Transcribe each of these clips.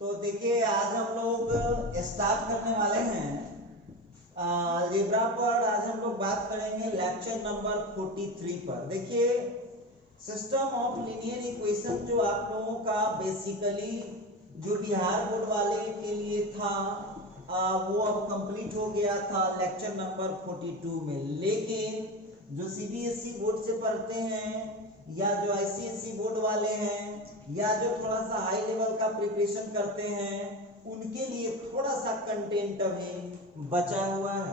तो देखिए आज हम लोग स्टार्ट करने वाले हैं अलजेब्रा पर। आज हम लोग बात करेंगे लेक्चर नंबर 43 पर। देखिए सिस्टम ऑफ लीनियर इक्वेशन जो आप लोगों का बेसिकली जो बिहार बोर्ड वाले के लिए था वो अब कंप्लीट हो गया था लेक्चर नंबर 42 में। लेकिन जो सीबीएसई बोर्ड से पढ़ते हैं या जो आईसीएसई बोर्ड वाले हैं या जो थोड़ा सा हाई लेवल का प्रिपरेशन करते हैं उनके लिए थोड़ा सा कंटेंट अभी बचा हुआ है।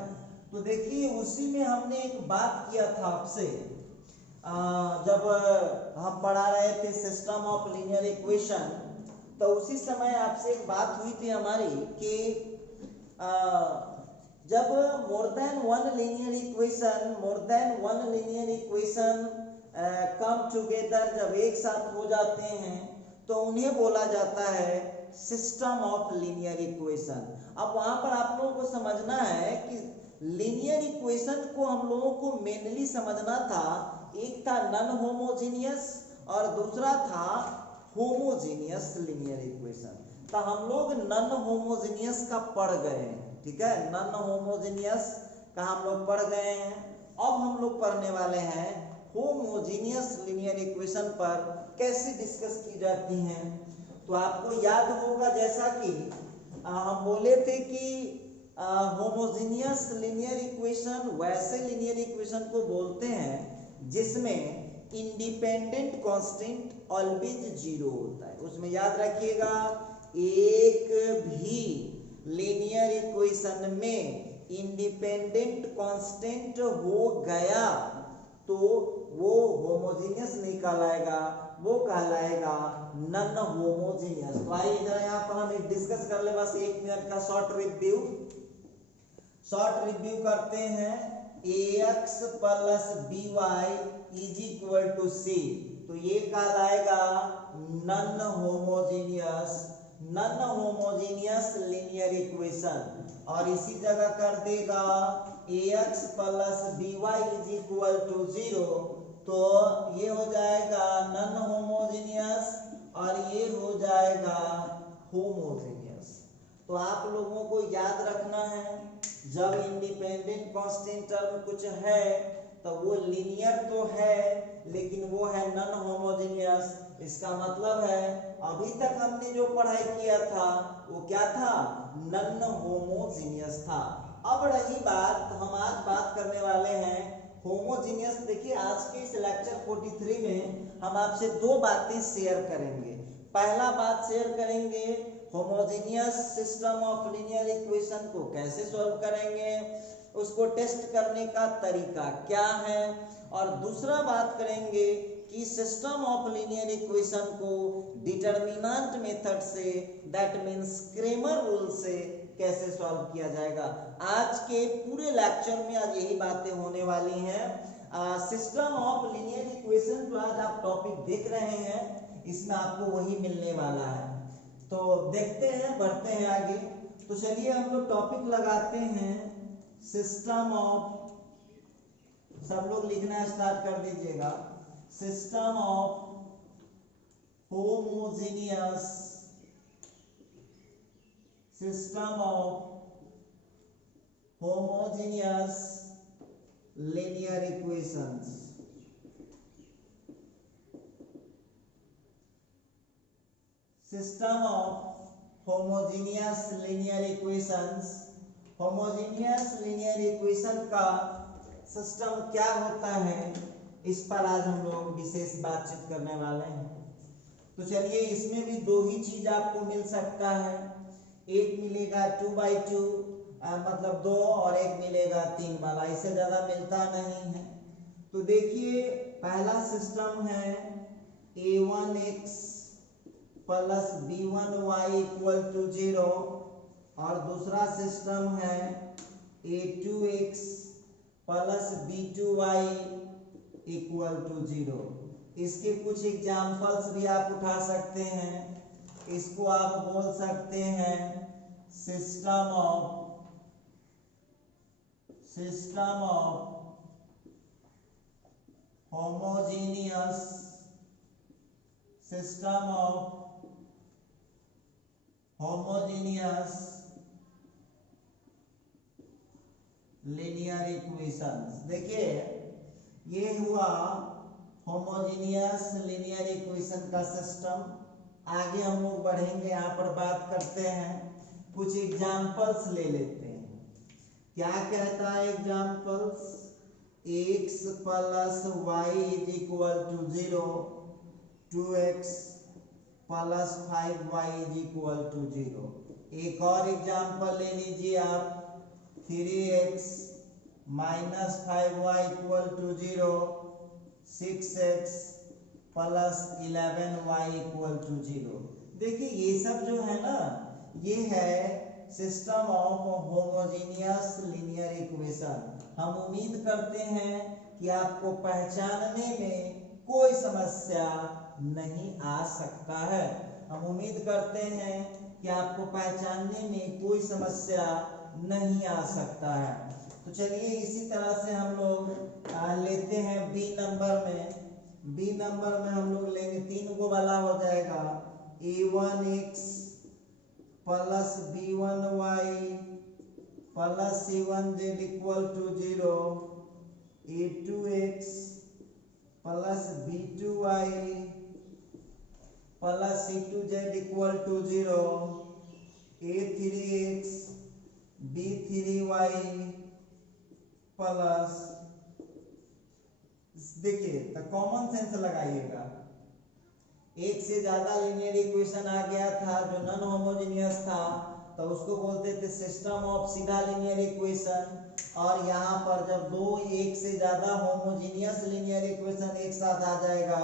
तो देखिए उसी में हमने एक बात किया था आपसे जब हम पढ़ा रहे थे सिस्टम ऑफ लीनियर इक्वेशन। तो उसी समय आपसे एक बात हुई थी हमारी कि जब more than one linear equation come together, जब एक साथ हो जाते हैं तो उन्हें बोला जाता है सिस्टम ऑफ लीनियर इक्वेशन। अब वहां पर आप लोगों को समझना है कि लीनियर इक्वेशन को हम लोगों को मेनली समझना था, एक था नॉन होमोजीनियस और दूसरा था होमोजीनियस लीनियर इक्वेशन। तो हम लोग नॉन होमोजीनियस का पढ़ गए हैं, ठीक है, नॉन होमोजीनियस का हम लोग पढ़ गए हैं। अब हम लोग पढ़ने वाले हैं होमोजीनियस लीनियर इक्वेशन पर कैसे डिस्कस की जाती हैं। तो आपको याद होगा जैसा कि हम बोले थे कि होमोजीनियस लीनियर इक्वेशन वैसे लीनियर इक्वेशन को बोलते हैं जिसमें इंडिपेंडेंट कांस्टेंट ऑलवेज जीरो होता है। उसमें याद रखिएगा एक भी लीनियर इक्वेशन में इंडिपेंडेंट कांस्टेंट हो गया तो वो होमोजीनियस नहीं कहलाएगा, वो कहलाएगा नॉन होमोजीनियस। तो आइए जरा यहाँ पर हम एक डिस्कस कर ले, बस 1 मिनट का शॉर्ट रिव्यू करते हैं। ax plus by is equal to c, तो ये कहलाएगा नॉन होमोजीनियस लीनियर इक्वेशन। और इसी जगह कर देगा ax plus by is equal to 0, तो ये हो जाएगा नॉन होमोजीनियस और ये हो जाएगा होमोजीनियस। तो आप लोगों को याद रखना है जब इंडिपेंडेंट कांस्टेंट टर्म कुछ है तो वो लीनियर तो है लेकिन वो है नॉन होमोजीनियस। इसका मतलब है अभी तक हमने जो पढ़ाई किया था वो क्या था, नॉन होमोजीनियस था। अब रही बात, हम आज बात करने वाले हैं होमोजीनियस। देखिए आज के इस लेक्चर 43 में हम आपसे दो बातें शेयर करेंगे। पहला बात शेयर करेंगे homogeneous system of linear equation को कैसे सॉल्व करेंगे, उसको टेस्ट करने का तरीका क्या है। और दूसरा बात करेंगे कि सिस्टम ऑफ लीनियर इक्वेशन को डिटरमिनेंट मेथड से, दैट मींस क्रेमर रूल से कैसे सॉल्व किया जाएगा। आज के पूरे लेक्चर में आज यही बातें होने वाली हैं। सिस्टम ऑफ लीनियर इक्वेशन जो आज आप टॉपिक देख रहे हैं इसमें आपको वही मिलने वाला है। तो देखते हैं, बढ़ते हैं आगे। तो चलिए हम लोग टॉपिक लगाते हैं सिस्टम ऑफ, सब लोग लिखना स्टार्ट कर दीजिएगा, system of homogeneous linear equations. System of homogeneous linear equations. Homogeneous linear equation का सिस्टम क्या होता है इस पर आज हम लोग विशेष बातचीत करने वाले हैं। तो चलिए इसमें भी दो ही चीज आपको मिल सकता है, एक मिलेगा 2/2 मतलब 2 और एक मिलेगा 3 वाला, इससे ज्यादा मिलता नहीं है। तो देखिए पहला सिस्टम है a1x plus b1y equal to 0 और दूसरा सिस्टम है a2x plus b2y equal to 0। इसके कुछ एग्जाम्पल्स भी आप उठा सकते हैं। इसको आप बोल सकते हैं system of homogeneous homogeneous linear equations. देखिए ये हुआ होमोजेनियस लीनियर इक्वेशन का सिस्टम। आगे हम लोग बढ़ेंगे, यहाँ पर बात करते हैं, कुछ एग्जांपल्स ले लेते हैं। क्या कहता है examples? x plus y is equal to 0, 2x plus 5y is equal to 0। एक और एग्जांपल ले लीजिए आप, 3x minus 5y equal to 0, 6x plus 11y equal to 0। देखिए ये सब जो है ना, ये है system of homogeneous linear equation. हम उम्मीद करते हैं कि आपको पहचानने में कोई समस्या नहीं आ सकता है। हम उम्मीद करते हैं कि आपको पहचानने में कोई समस्या नहीं आ सकता है। तो चलिए इसी तरह से हम लोग लेते हैं बी नंबर में। बी नंबर में हम लोग लेंगे, 3 को वाला हो जाएगा a1x plus b1y plus c1z equal to 0, a2x plus b2y plus c2z equal to 0, a3x b3y plus, देखिए तो कॉमन सेंस लगाइएगा। एक से ज्यादा लीनियर इक्वेशन आ गया था जो नॉन होमोजेनियस था, तो उसको बोलते थे सिस्टम ऑफ सीधा लीनियर इक्वेशन। और यहाँ पर जब एक से ज्यादा होमोजेनियस लीनियर इक्वेशन एक साथ आ जाएगा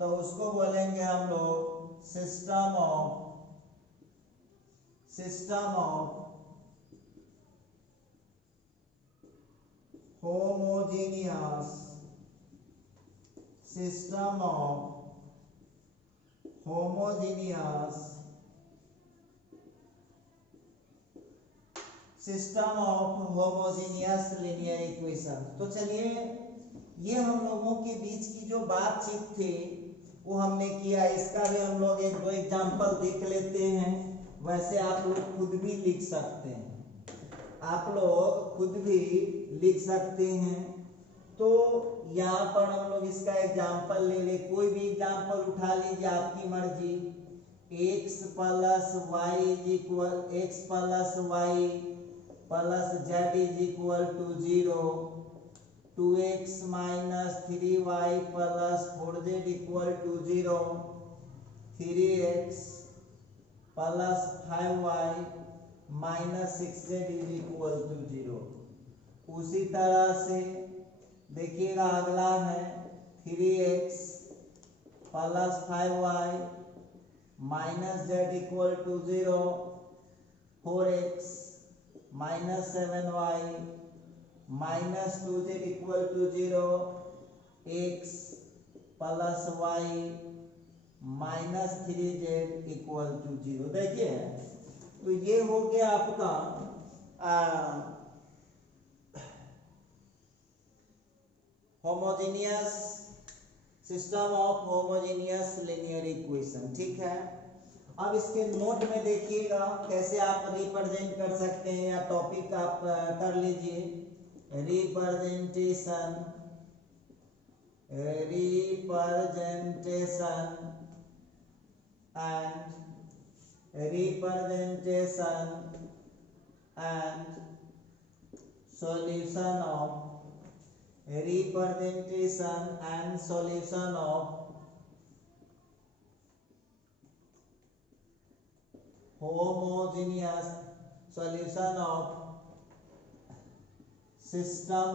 तो उसको बोलेंगे हम लोग system of homogeneous system of homogeneous linear equation. तो चलिए ये हम लोगों के बीच की जो बातचीत थी वो हमने किया। इसका भी हम लोग एक दो एग्जांपल देख लेते हैं। वैसे आप लोग खुद भी लिख सकते हैं, तो यहाँ पर हम लोग इसका एग्जांपल ले ले, कोई भी एग्जांपल उठा लीजिए, आपकी मर्जी। x plus y plus z is equal to 0, 2x minus 3y plus 4z equal to 0, 3x plus 5y minus 6z is equal to 0। उसी तरह से देखिएगा अगला है 3x plus 5y minus z equal to 0, 4x minus 7y minus 2z equal to 0, x plus y minus 3z equal to 0। देखिए तो ये हो गया आपका homogeneous system of homogeneous linear equation. ठीक है, अब इसके नोट में देखिएगा कैसे आप रिप्रेजेंट कर सकते हैं, या टॉपिक आप कर लीजिए, representation and solution of homogeneous solution of system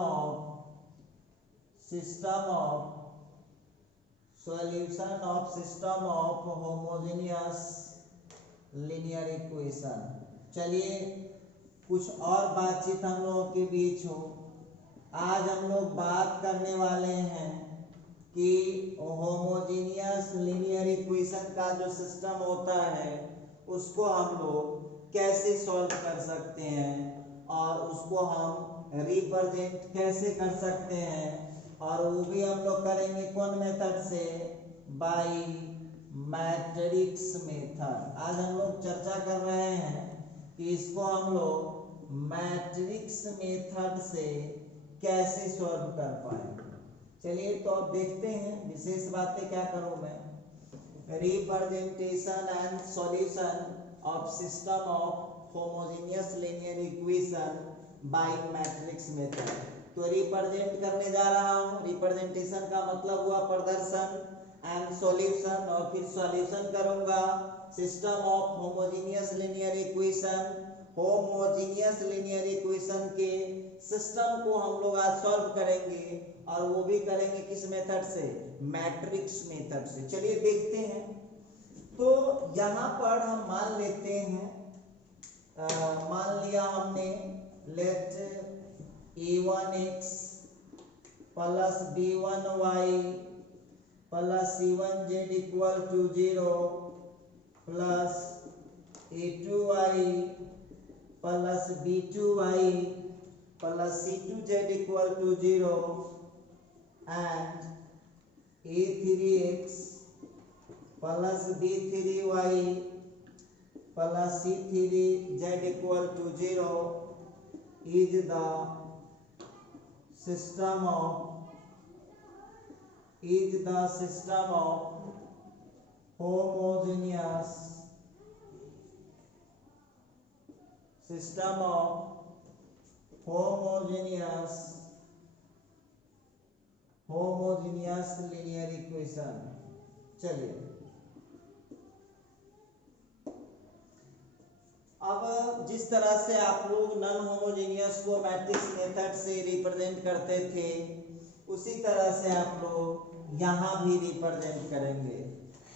of homogeneous linear equation। चलिए कुछ और बातचीत हम लोगों के बीच हो। आज हम लोग बात करने वाले हैं कि होमोजेनियस लीनियर इक्वेशन का जो सिस्टम होता है उसको हम लोग कैसे सॉल्व कर सकते हैं और उसको हम रिप्रेजेंट कैसे कर सकते हैं, और वो भी हम लोग करेंगे कौन मेथड से, बाय मैट्रिक्स मेथड। आज हम लोग चर्चा कर रहे हैं कि इसको हम लोग मैट्रिक्स मेथड से कैसे सॉल्व कर पाएंगे। चलिए तो अब देखते हैं विशेष बातें क्या करूं मैं। Representation and solution of system of homogeneous linear equation by matrix method. तो रिप्रेजेंट करने जा रहा हूं। रिप्रेजेंटेशन का मतलब हुआ प्रदर्शन, एंड सॉल्यूशन, और फिर सॉल्यूशन करूंगा system of homogeneous linear equation. Homogeneous linear equation के सिस्टम को हम लोग आज सॉल्व करेंगे, और वो भी करेंगे किस मेथड से? मैट्रिक्स मेथड से। चलिए देखते हैं। तो यहाँ पर हम मान लेते हैं, मान लिया हमने, let a1x plus b1y plus c1z equal to 0 plus a2y plus b2y plus c2z equal to 0 and a3x plus b3y plus c3z equal to 0 is the system of homogeneous linear equation। चलिए अब जिस तरह से आप लोग non homogeneous को matrix method से represent करते थे, उसी तरह से आप लोग यहाँ भी रिप्रेजेंट करेंगे।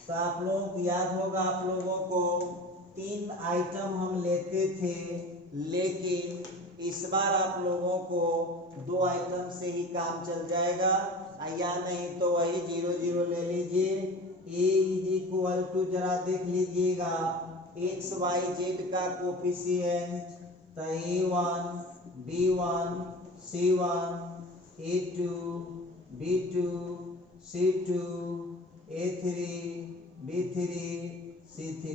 तो आप लोग याद होगा, आप लोगों को 3 आइटम हम लेते थे, लेकिन इस बार आप लोगों को 2 आइटम से ही काम चल जाएगा, या नहीं तो वही 0 0 ले लीजिए। a इज इक्वल टू, जरा देख लीजिएगा, एक्स वाई जेड का कोफिशिएंट, तो a1 b1 c1 a2 b2 c2 a3 b3 c3।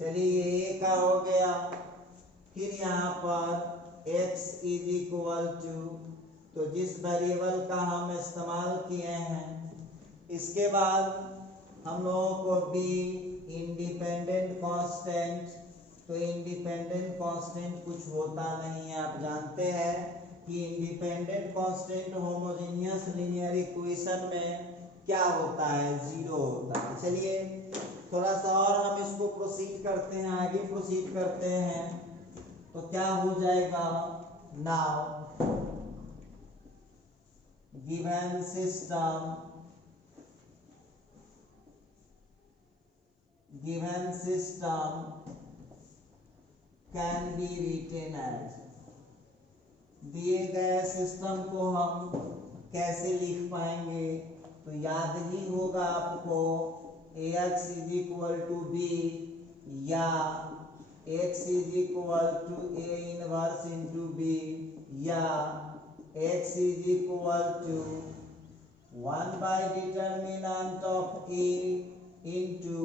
चलिए ये a का हो गया। फिर यहाँ पर x इज इक्वल टू, तो जिस वेरिएबल का हम इस्तेमाल किए हैं, इसके बाद हम लोगों को b इंडिपेंडेंट कांस्टेंट। तो इंडिपेंडेंट कांस्टेंट कुछ होता नहीं है, आप जानते हैं कि independent constant homogeneous linear equation में क्या होता है? 0 होता है। चलिए थोड़ा सा और हम इसको प्रोसीड करते हैं, आगे प्रोसीड करते हैं। तो क्या हो जाएगा? Now given system can be written as, दिए गए सिस्टम को हम कैसे लिख पाएंगे? तो याद ही होगा आपको, ax is equal to b, या x is equal to a inverse into b, या x is equal to 1 by determinant of a into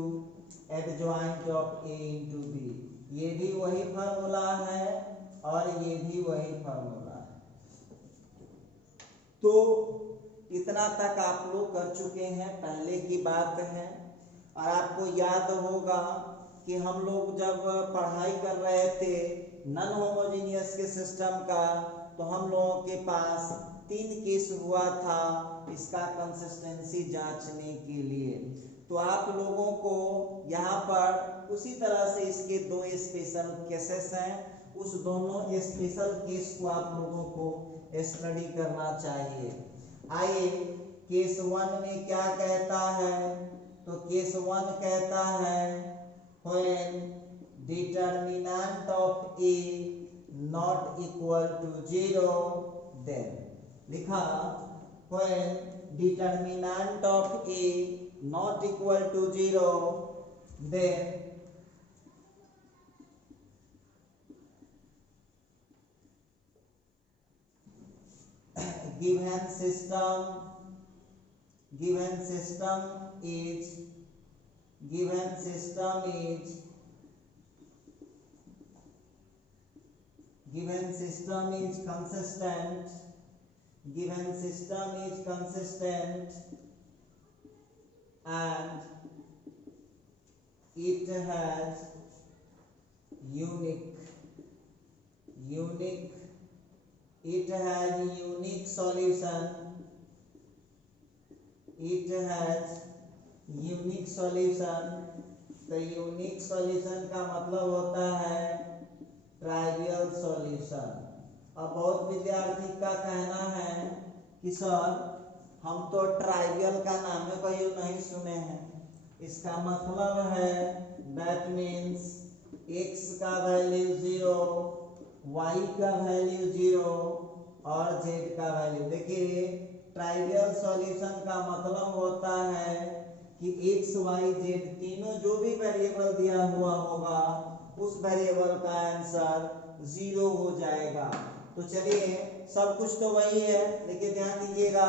adjoint of a into b। ये भी वही फार्मूला है और ये भी वही फार्मूला है। तो इतना तक आप लोग कर चुके हैं, पहले की बात है। और आपको याद होगा कि हम लोग जब पढ़ाई कर रहे थे नॉन होमोजेनियस के सिस्टम का, तो हम लोगों के पास 3 केस हुआ था इसका कंसिस्टेंसी जांचने के लिए। तो आप लोगों को यहाँ पर उसी तरह से इसके 2 स्पेशल केसेस हैं, उस दोनों स्पेशल केस को आप लोगों को स्टडी करना चाहिए। आइए केस 1 में क्या कहता है? तो केस 1 कहता है when determinant of a not equal to 0 then, लिखा when determinant of a not equal to 0 then given system is given system is consistent, given system is consistent and it has unique solution, it has unique solution. तो unique solution का मतलब होता है trivial solution. अब बहुत विद्यार्थी का कहना है कि सर हम तो ट्राइवियल का नाम कहीं नहीं सुने हैं, इसका मतलब है दैट मीन्स x का वैल्यू 0, y का वैल्यू 0 और z का वैल्यू। देखिए ट्राइवियल सॉल्यूशन का मतलब होता है कि x, y, z तीनों जो भी वेरिएबल दिया हुआ होगा उस वेरिएबल का आंसर 0 हो जाएगा। तो चलिए सब कुछ तो वही है, लेकिन ध्यान दीजिएगा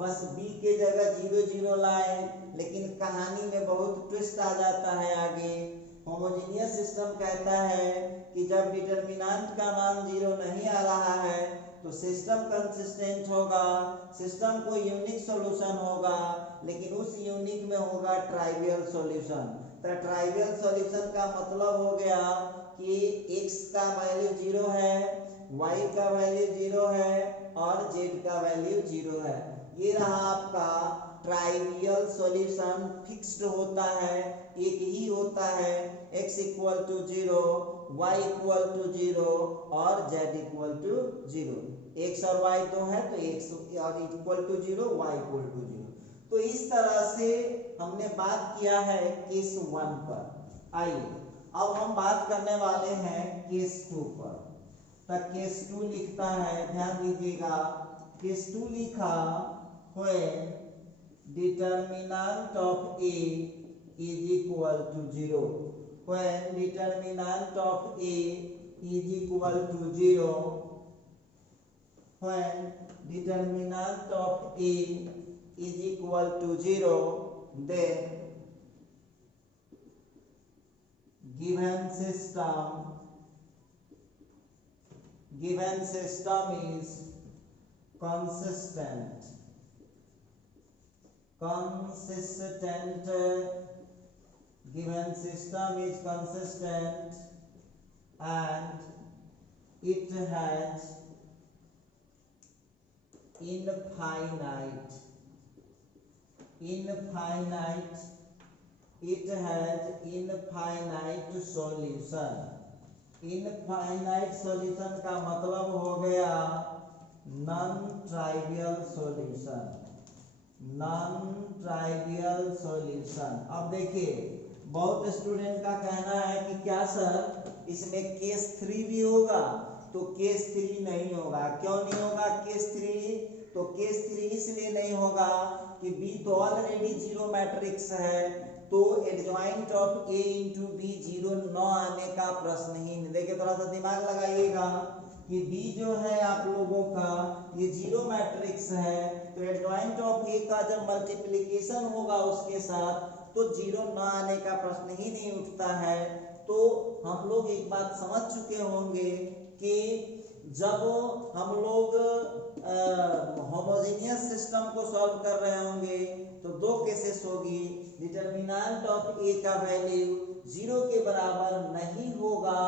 बस b के जगह 0 0 लाए, लेकिन कहानी में बहुत ट्विस्ट आ जाता है आगे। होमोजेनियस सिस्टम कहता है कि जब डिटरमिनेंट का मान 0 नहीं आ रहा है तो सिस्टम कंसिस्टेंट होगा, सिस्टम को यूनिक सॉल्यूशन होगा, लेकिन उस यूनिक में होगा ट्राइवियल सॉल्यूशन। तो ट्राइवियल सॉल्यूशन का मतलब हो गया कि x का वैल्यू 0 है, y का वैल्यू 0 है और z का वैल्यू 0 है। ये रहा आपका ट्राइवियल सॉल्यूशन। फिक्स्ड होता है, एक ही होता है, x equal to 0, y equal to 0 और z इक्वल टू 0। x और y दो है तो x और equal to 0, y equal to 0। तो इस तरह से हमने बात किया है केस 1 पर। आइए अब हम बात करने वाले हैं केस 2 पर। तो केस 2 लिखता है, ध्यान दीजिएगा, केस 2 लिखा when determinant of a is equal to 0, when determinant of a is equal to 0, when determinant of a is equal to 0, then given system is consistent, given system is consistent and it has infinite solution। Infinite solution का मतलब हो गया non trivial solution, non trivial solution. अब देखिए बहुत student का कहना है कि क्या सर इसमें केस 3 भी होगा? तो केस 3 नहीं होगा। क्यों नहीं होगा केस 3? तो केस 3 इसलिए नहीं होगा कि बी तो ऑलरेडी 0 मैट्रिक्स है, तो adjoint of A into B 0 न आने का प्रश्न ही नहीं। देखिए थोड़ा सा दिमाग लगाइएगा कि बी जो है आप लोगों का ये 0 मैट्रिक्स है, तो एडजॉइंट ऑफ ए का जब मल्टीप्लिकेशन होगा उसके साथ तो 0 न आने का प्रश्न ही नहीं उठता है। तो हम लोग एक बात समझ चुके होंगे कि जब हम लोग होमोजेनियस सिस्टम को सॉल्व कर रहे होंगे तो दो केसेस होगी। डिटरमिनेंट ऑफ ए का वैल्यू 0 के बराबर नहीं होगा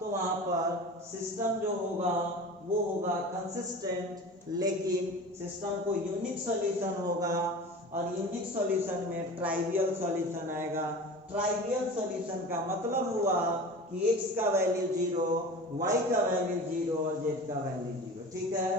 तो वहां पर सिस्टम जो होगा वो होगा कंसिस्टेंट, लेकिन सिस्टम को यूनिक सॉल्यूशन होगा और यूनिक सॉल्यूशन में ट्राइवियल सॉल्यूशन आएगा। ट्राइवियल सॉल्यूशन का मतलब हुआ कि x का वैल्यू 0, y का वैल्यू 0 और z का वैल्यू 0। ठीक है,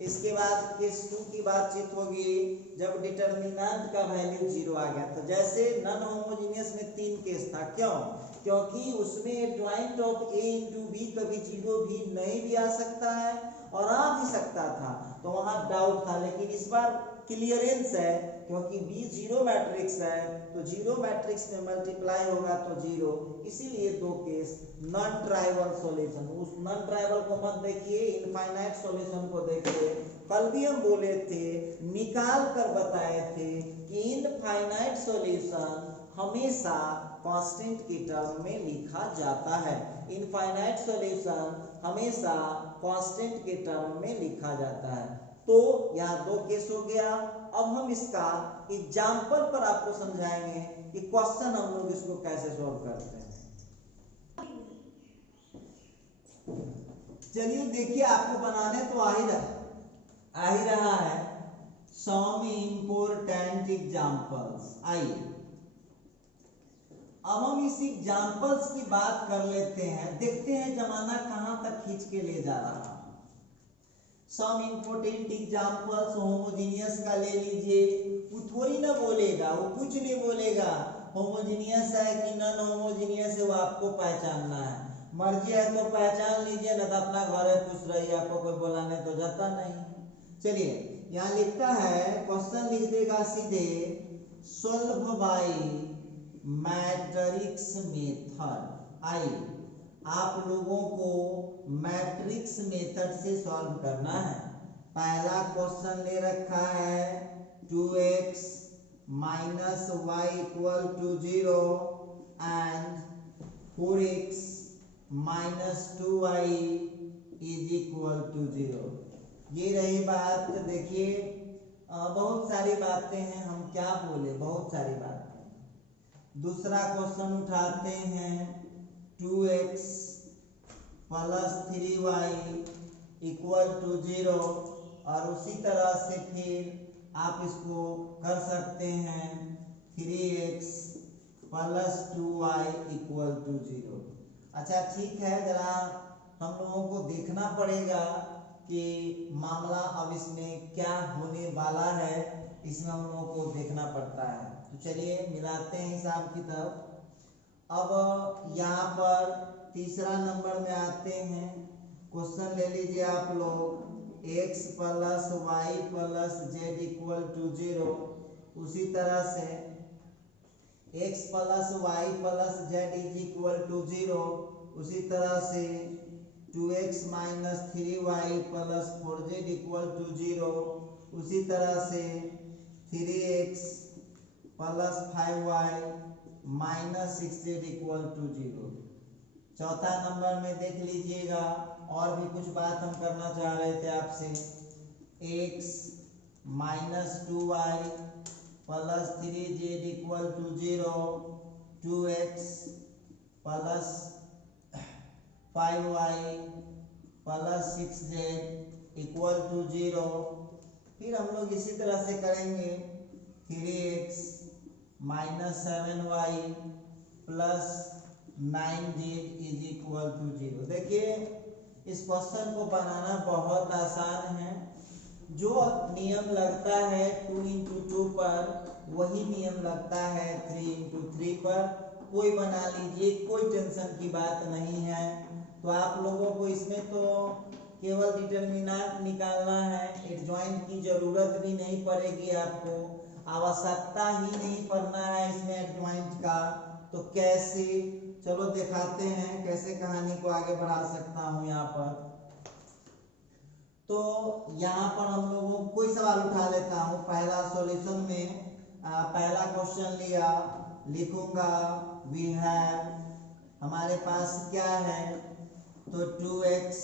इसके बाद केस 2 की बातचीत होगी जब डिटरमिनेंट का वैल्यू 0 आ गया। तो जैसे नॉन होमोजेनियस में 3 केस था, क्यों? क्योंकि उसमें adjoint of a into B कभी 0 भी नहीं भी आ सकता है और आ भी सकता था, तो वहां डाउट था। लेकिन इस बार क्लियरेंस है क्योंकि b 0 मैट्रिक्स है, तो 0 मैट्रिक्स में मल्टीप्लाई होगा तो 0, इसीलिए 2 केस नॉन ट्राइवल सॉल्यूशन। उस नॉन ट्राइवल को मत देखिए, इनफाइनाइट सॉल्यूशन को देखिए। कल भी हम बोले थे, निकाल कर बताए थे कि इनफाइनाइट सॉल्यूशन हमेशा कांस्टेंट के टर्म में लिखा जाता है। इनफाइनाइट सॉल्यूशन हमेशा कांस्टेंट के टर्म में लिखा जाता है। तो यहाँ दो केस हो गया। अब हम इसका एग्जाम्पल पर आपको समझाएंगे कि क्वेश्चन हम लोग इसको कैसे सॉल्व करते हैं। चलिए देखिए, आपको बनाने तो आ ही रहा है। Some important examples. आइए अब हम इस एग्जाम्पल्स की बात कर लेते हैं। देखते हैं जमाना कहां तक खींच के ले जा रहा है। सम इम्पोर्टेंट एग्जाम्पल्स होमोजीनियस का ले लीजिए। वो थोड़ी ना बोलेगा, वो कुछ नहीं बोलेगा होमोजीनियस है कि नॉन होमोजीनियस है, वो आपको पहचानना है। मर्जी है तो पहचान लीजिए, ना तो अपना घर है पूछ रही है, आपको कोई बुलाने तो जाता नहीं। चलिए यहाँ लिखता है, क्वेश्चन लिख देगा सीधे, सोल्व बाय मैट्रिक्स मेथड। आइए आप लोगों को मैट्रिक्स मेथड से सॉल्व करना है। पहला क्वेश्चन ले रखा है 2x minus y equal to 0 and 4x minus 2y is equal to 0। ये रही बात। देखिए बहुत सारी बातें हैं, हम क्या बोले, बहुत सारी बातें। दूसरा क्वेश्चन उठाते हैं 2x plus 3y equal to 0, और उसी तरह से फिर आप इसको कर सकते हैं 3x plus 2y equal to 0। अच्छा ठीक है, जरा हम लोगों को देखना पड़ेगा कि मामला अब इसमें क्या होने वाला है, इसमें हम लोगों को देखना पड़ता है। तो चलिए मिलाते हैं हिसाब किताब। अब यहाँ पर तीसरा नंबर में आते हैं। क्वेश्चन ले लीजिए आप लोग, x plus y plus z equal to 0। उसी तरह से x plus y plus z is equal to 0। उसी तरह से 2x minus 3y plus 4z equal to 0। उसी तरह से 3x plus 5y minus 6z equal to 0। चौथा नंबर में देख लीजिएगा, और भी कुछ बात हम करना चाह रहे थे आपसे। x minus 2y plus 3z equal to 0, 2x plus 5y plus 6z equal to 0। फिर हम लोग इसी तरह से करेंगे 3x minus 7y plus 9z is equal to 0। देखिए इस क्वेश्चन को बनाना बहुत आसान है। जो नियम लगता है 2 इंटू 2 पर, वही नियम लगता है 3 इंटू 3 पर। कोई बना लीजिए, कोई टेंशन की बात नहीं है। तो आप लोगों को इसमें तो केवल डिटरमिनेंट निकालना है, एडजॉइंट की जरूरत भी नहीं पड़ेगी आपको, आवश्यकता ही नहीं पड़ना है इसमें एडजॉइंट का। तो कैसे, चलो दिखाते हैं कैसे कहानी को आगे बढ़ा सकता हूँ। यहाँ पर तो यहाँ पर हम लोगों को कोई सवाल उठा लेता हूँ। पहला सॉल्यूशन में पहला क्वेश्चन लिया, लिखूंगा वी हैव, हमारे पास क्या है, तो 2x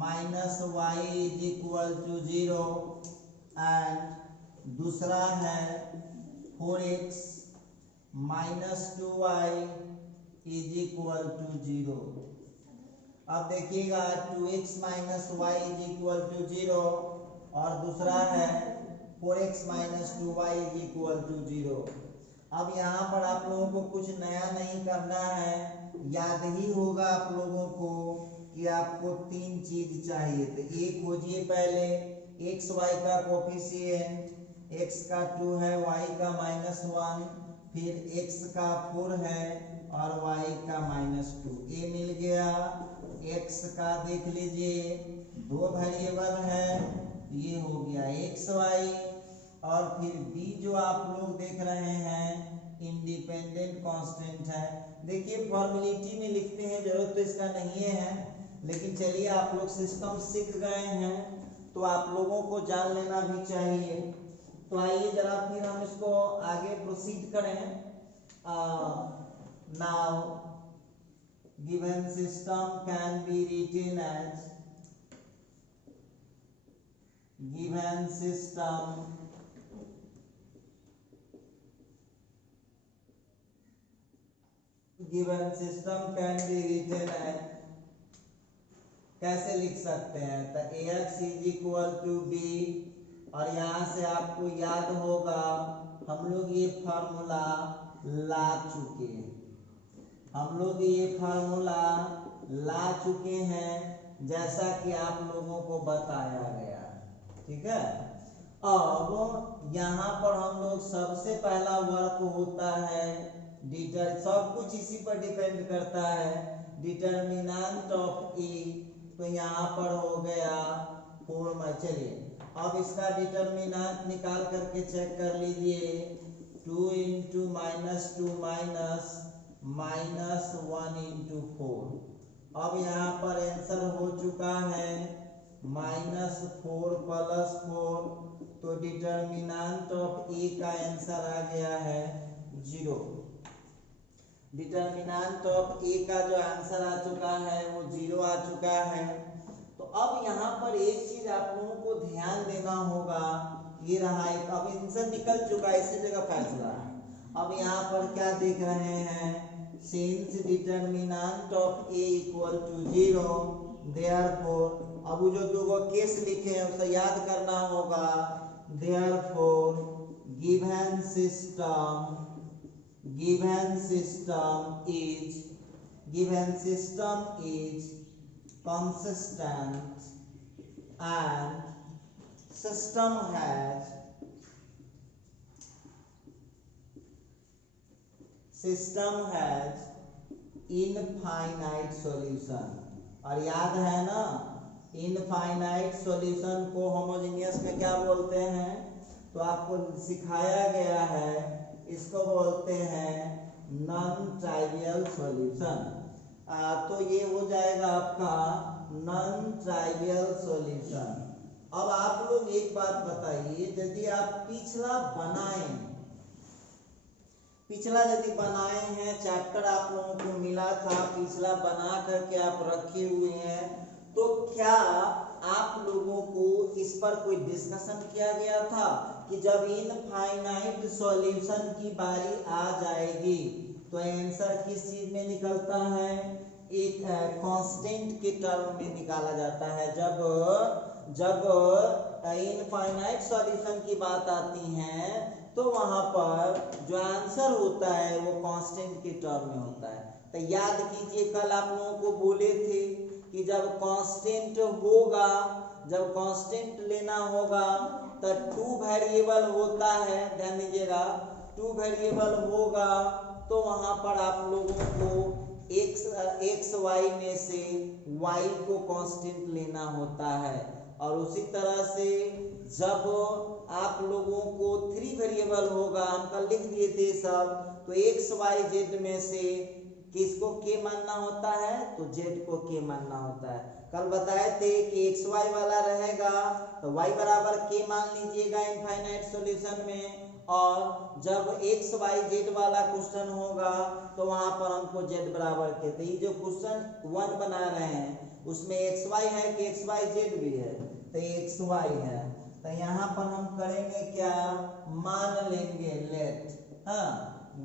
minus y is equal to 0 and दूसरा है 4x minus 2y is equal to 0। अब देखिएगा 2x minus y is equal to 0 और दूसरा है 4x minus 2y is equal to 0। अब यहाँ पर आप लोगों को कुछ नया नहीं करना है, याद ही होगा आप लोगों को कि आपको 3 चीज चाहिए। तो एक खोजिए पहले एक्स वाई का कोफिशिएंट, x का 2 है, y का -1, फिर x का 4 है और y का -2। ये मिल गया। x का देख लीजिए 2 वेरिएबल है, ये हो गया x y, और फिर b जो आप लोग देख रहे हैं इंडिपेंडेंट कांस्टेंट है। देखिए फॉर्मेलिटी में लिखते हैं, जरूरत तो इसका नहीं है, लेकिन चलिए आप लोग सिस्टम सीख गए हैं तो आप लोगों को जान लेना भी चाहिए। तो आइए जरा फिर हम इसको आगे प्रोसीड करें। Now given system can be written as given system can be written as, कैसे लिख सकते हैं? तो ax is equal to B, और यहाँ से आपको याद होगा हम लोग ये फार्मूला ला चुके हैं, जैसा कि आप लोगों को बताया गया, ठीक है। अब यहाँ पर हम लोग सबसे पहला वर्क होता है सब कुछ इसी पर डिपेंड करता है, डिटर्मिनेंट ऑफ ए। तो यहाँ पर हो गया 4। चलिए अब इसका डिटर्मिनेंट निकाल करके चेक कर लीजिए। 2 इंटू -2 माइनस 1 इंटू 4। अब यहाँ पर आंसर हो चुका है -4 + 4, तो डिटर्मिनेंट ऑफ ए का आंसर आ गया है 0। डिटर्मिनेंट ऑफ ए का जो आंसर आ चुका है वो 0 आ चुका है। तो अब यहाँ पर एक चीज आप लोगों को ध्यान देना होगा, ये रहा एक, अब आंसर निकल चुका है, इसी जगह फैसला है। अब यहाँ पर क्या देख रहे हैं, since determinant of A equal to 0 therefore, अब जो दो केस लिखे हैं उसे याद करना होगा। Therefore given system is consistent and system has infinite solution. और याद है ना, इनफाइनाइट सॉल्यूशन को होमोजेनियस में क्या बोलते हैं? तो आपको सिखाया गया है, इसको बोलते हैं नॉन ट्राइवियल सॉल्यूशन। तो ये हो जाएगा आपका नॉन ट्राइवियल सॉल्यूशन। अब आप लोग एक बात बताइए, यदि आप पिछला यदि बनाए हैं, चैप्टर आप लोगों को मिला था, पिछला बना करके आप रखे हुए हैं, तो क्या आप लोगों को इस पर कोई डिस्कशन किया गया था कि जब इनफाइनाइट सॉल्यूशन की बारी आ जाएगी तो आंसर किस चीज में निकलता है? एक कांस्टेंट के टर्म में निकाला जाता है। जब इनफाइनाइट सॉल्यूशन की बात आती है तो वहां पर जो आंसर होता है वो कांस्टेंट के टर्म में होता है। तो याद कीजिए, कल आप लोगों को बोले थे कि जब कांस्टेंट लेना होगा तो 2 वेरिएबल होता है, ध्यान दीजिएगा 2 वेरिएबल होगा तो वहां पर आप लोगों को x y में से y को कांस्टेंट लेना होता है। और उसी तरह से जब आप लोगों को 3 वेरिएबल होगा, हम कल लिख दिए थे सब, तो x y z में से किसको k मानना होता है? तो z को k मानना होता है। कल बताए थे कि x y वाला रहेगा तो y बराबर k मान लीजिएगा इनफाइनाइट सॉल्यूशन में, और जब x y z वाला क्वेश्चन होगा तो वहां पर हमको z बराबर k। तो ये जो क्वेश्चन 1 बना रहे हैं उसमें x y है कि x y z भी है? तो x y है। तो यहाँ पर हम करेंगे क्या, मान लेंगे let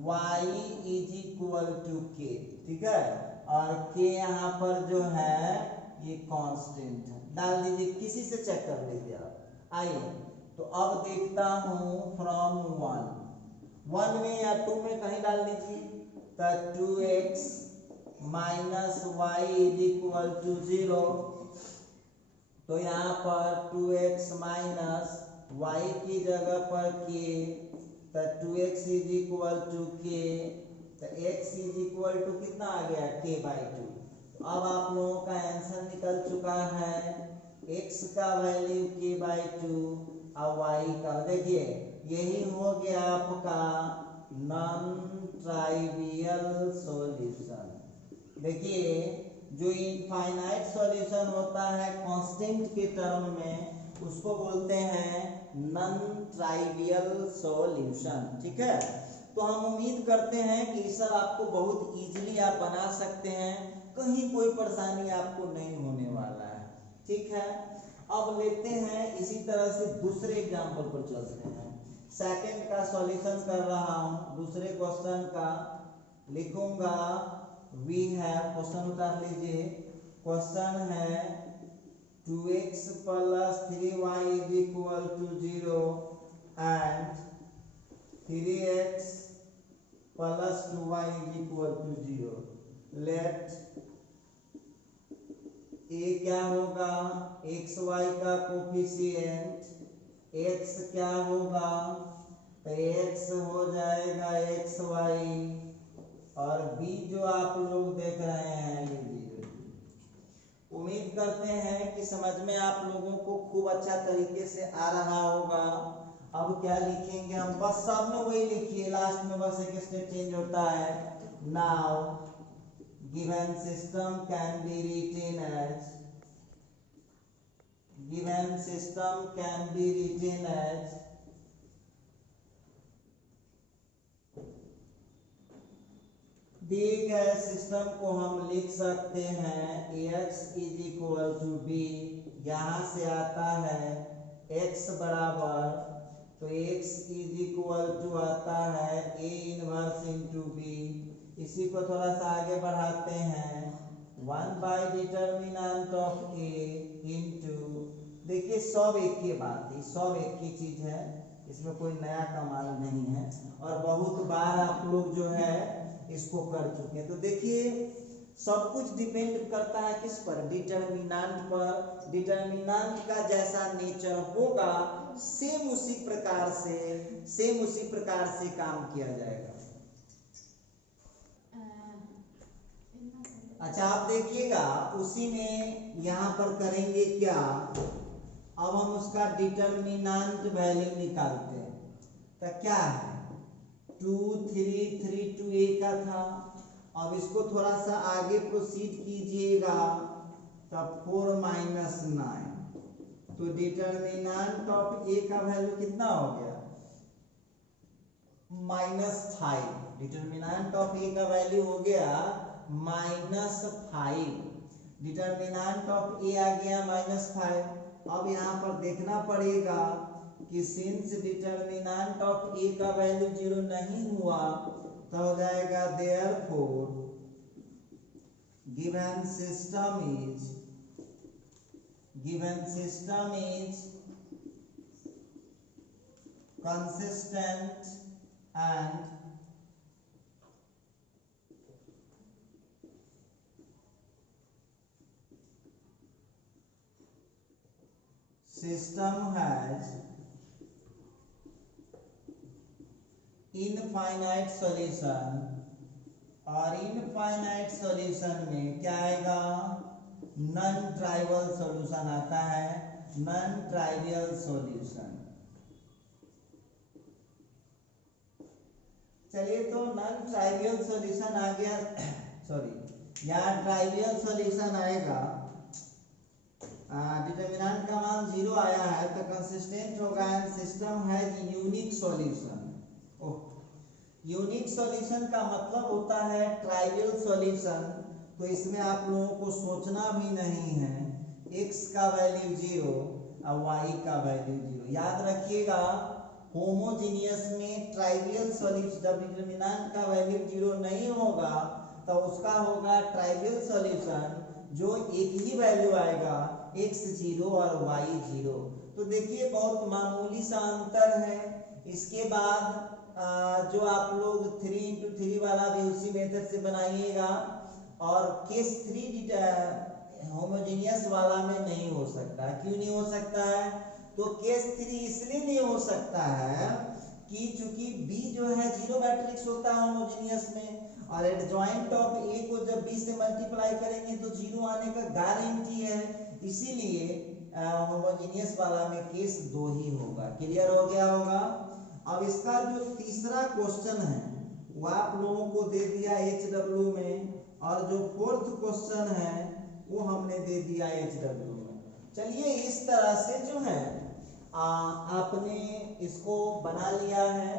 y is equal to k, ठीक है, और k यहाँ पर जो है ये कांस्टेंट है, डाल दीजिए, किसी से चेक कर लीजिए आप। आइए तो अब देखता हूँ फ्रॉम 1 में या 2 में कहीं डाल दीजिए। तो 2x minus y is equal to 0, तो यहाँ पर 2x माइनस वाई की जगह पर k, तो 2x is equal to k, तो x इज इक्वल टू कितना आ गया, k/2। तो अब आप लोगों का आंसर निकल चुका है, x का वैल्यू k/2 और y का, देखिए यही हो गया आपका नॉन ट्राइवियल सॉल्यूशन। देखिए जो इनफाइनाइट सॉल्यूशन होता है कांस्टेंट के टर्म में, उसको बोलते हैं नॉन ट्राइवियल सॉल्यूशन, ठीक है। तो हम उम्मीद करते हैं कि सर आपको बहुत इजीली आप बना सकते हैं, कहीं कोई परेशानी आपको नहीं होने वाला है। ठीक है, अब लेते हैं इसी तरह से दूसरे एग्जाम्पल पर चलते हैं। सेकंड का सॉल्यूशन कर रहा हूं, दूसरे क्वेश्चन का लिखूंगा। वी हैव, क्वेश्चन उतार लीजिए। क्वेश्चन है 2x plus 3y is equal to 0 and 3x plus 2y is equal to 0. Let a क्या होगा, एक्स वाई का कोफिशिएंट, x क्या होगा, तो x हो जाएगा एक्स वाई, और b जो आप लोग देख रहे हैं ये 0। उम्मीद करते हैं कि समझ में आप लोगों को खूब अच्छा तरीके से आ रहा होगा। अब क्या लिखेंगे हम, बस सब में वही लिखिए, लास्ट में बस एक स्टेप चेंज होता है। Now given system can be written as, given system can be written as दिए गए सिस्टम को हम लिख सकते हैं ax is equal to B, यहाँ से आता है x बराबर, तो x इज इक्वल टू आता है a इनवर्स इंटू बी। इसी को थोड़ा सा आगे बढ़ाते हैं, 1 by determinant of a into, देखिए सब एक ही बात है, सब एक ही चीज है, इसमें कोई नया कमाल नहीं है, और बहुत बार आप लोग जो है इसको कर चुके हैं। तो देखिए सब कुछ डिपेंड करता है किस पर, डिटर्मिनेंट पर। डिटर्मिनेंट का जैसा नेचर होगा सेम उसी प्रकार से काम किया जाएगा। अच्छा आप देखिएगा उसी में यहाँ पर करेंगे क्या, अब हम उसका डिटर्मिनेंट वैल्यू निकालते हैं। तो क्या है, 2 3 3 2 a का था, अब इसको थोड़ा सा आगे प्रोसीड कीजिएगा, तब 4 माइनस 9, तो डिटर्मिनेंट ऑफ a का वैल्यू कितना हो गया, -5। डिटर्मिनेंट ऑफ a का वैल्यू हो गया -5, डिटर्मिनेंट ऑफ a आ गया -5। अब यहाँ पर देखना पड़ेगा कि सिंस डिटर्मिनेंट ऑफ a का वैल्यू 0 नहीं हुआ, तो हो जाएगा therefore given system is consistent and system has infinite solution, और इनफाइनाइट सॉल्यूशन में क्या आएगा, नॉन ट्राइवल सॉल्यूशन आता है, नॉन ट्राइवियल सॉल्यूशन। चलिए तो नॉन ट्राइवियल सॉल्यूशन आ गया, सॉरी यहाँ ट्राइवियल सॉल्यूशन आएगा, डिटर्मिनेंट का मान 0 आया है तो कंसिस्टेंट होगा, and system has unique solution. Unique solution का मतलब होता है ट्राइवियल सॉल्यूशन, तो इसमें आप लोगों को सोचना भी नहीं है, x का वैल्यू 0 और y का वैल्यू 0। याद रखिएगा होमोजेनियस में ट्राइवियल सॉल्यूशन, जब डिटर्मिनेंट का वैल्यू 0 नहीं होगा तो उसका होगा ट्राइवियल सॉल्यूशन, जो एक ही वैल्यू आएगा, x 0 और y 0। तो देखिए बहुत मामूली सा अंतर है। इसके बाद जो आप लोग 3 into 3 वाला भी उसी मेथड से बनाइएगा, और केस 3 होमोजेनियस वाला में नहीं हो सकता। क्यों नहीं हो सकता है, तो केस 3 इसलिए नहीं हो सकता है कि चूंकि b जो है 0 मैट्रिक्स होता है होमोजेनियस में, और एडजॉइंट ऑफ a को जब b से मल्टीप्लाई करेंगे तो 0 आने का गारंटी है, इसीलिए होमोजेनियस वाला में केस 2 ही होगा। क्लियर हो गया होगा। अब इसका जो तीसरा क्वेश्चन है वो आप लोगों को दे दिया HW में, और जो फोर्थ क्वेश्चन है वो हमने दे दिया HW में। चलिए इस तरह से जो है आपने इसको बना लिया है,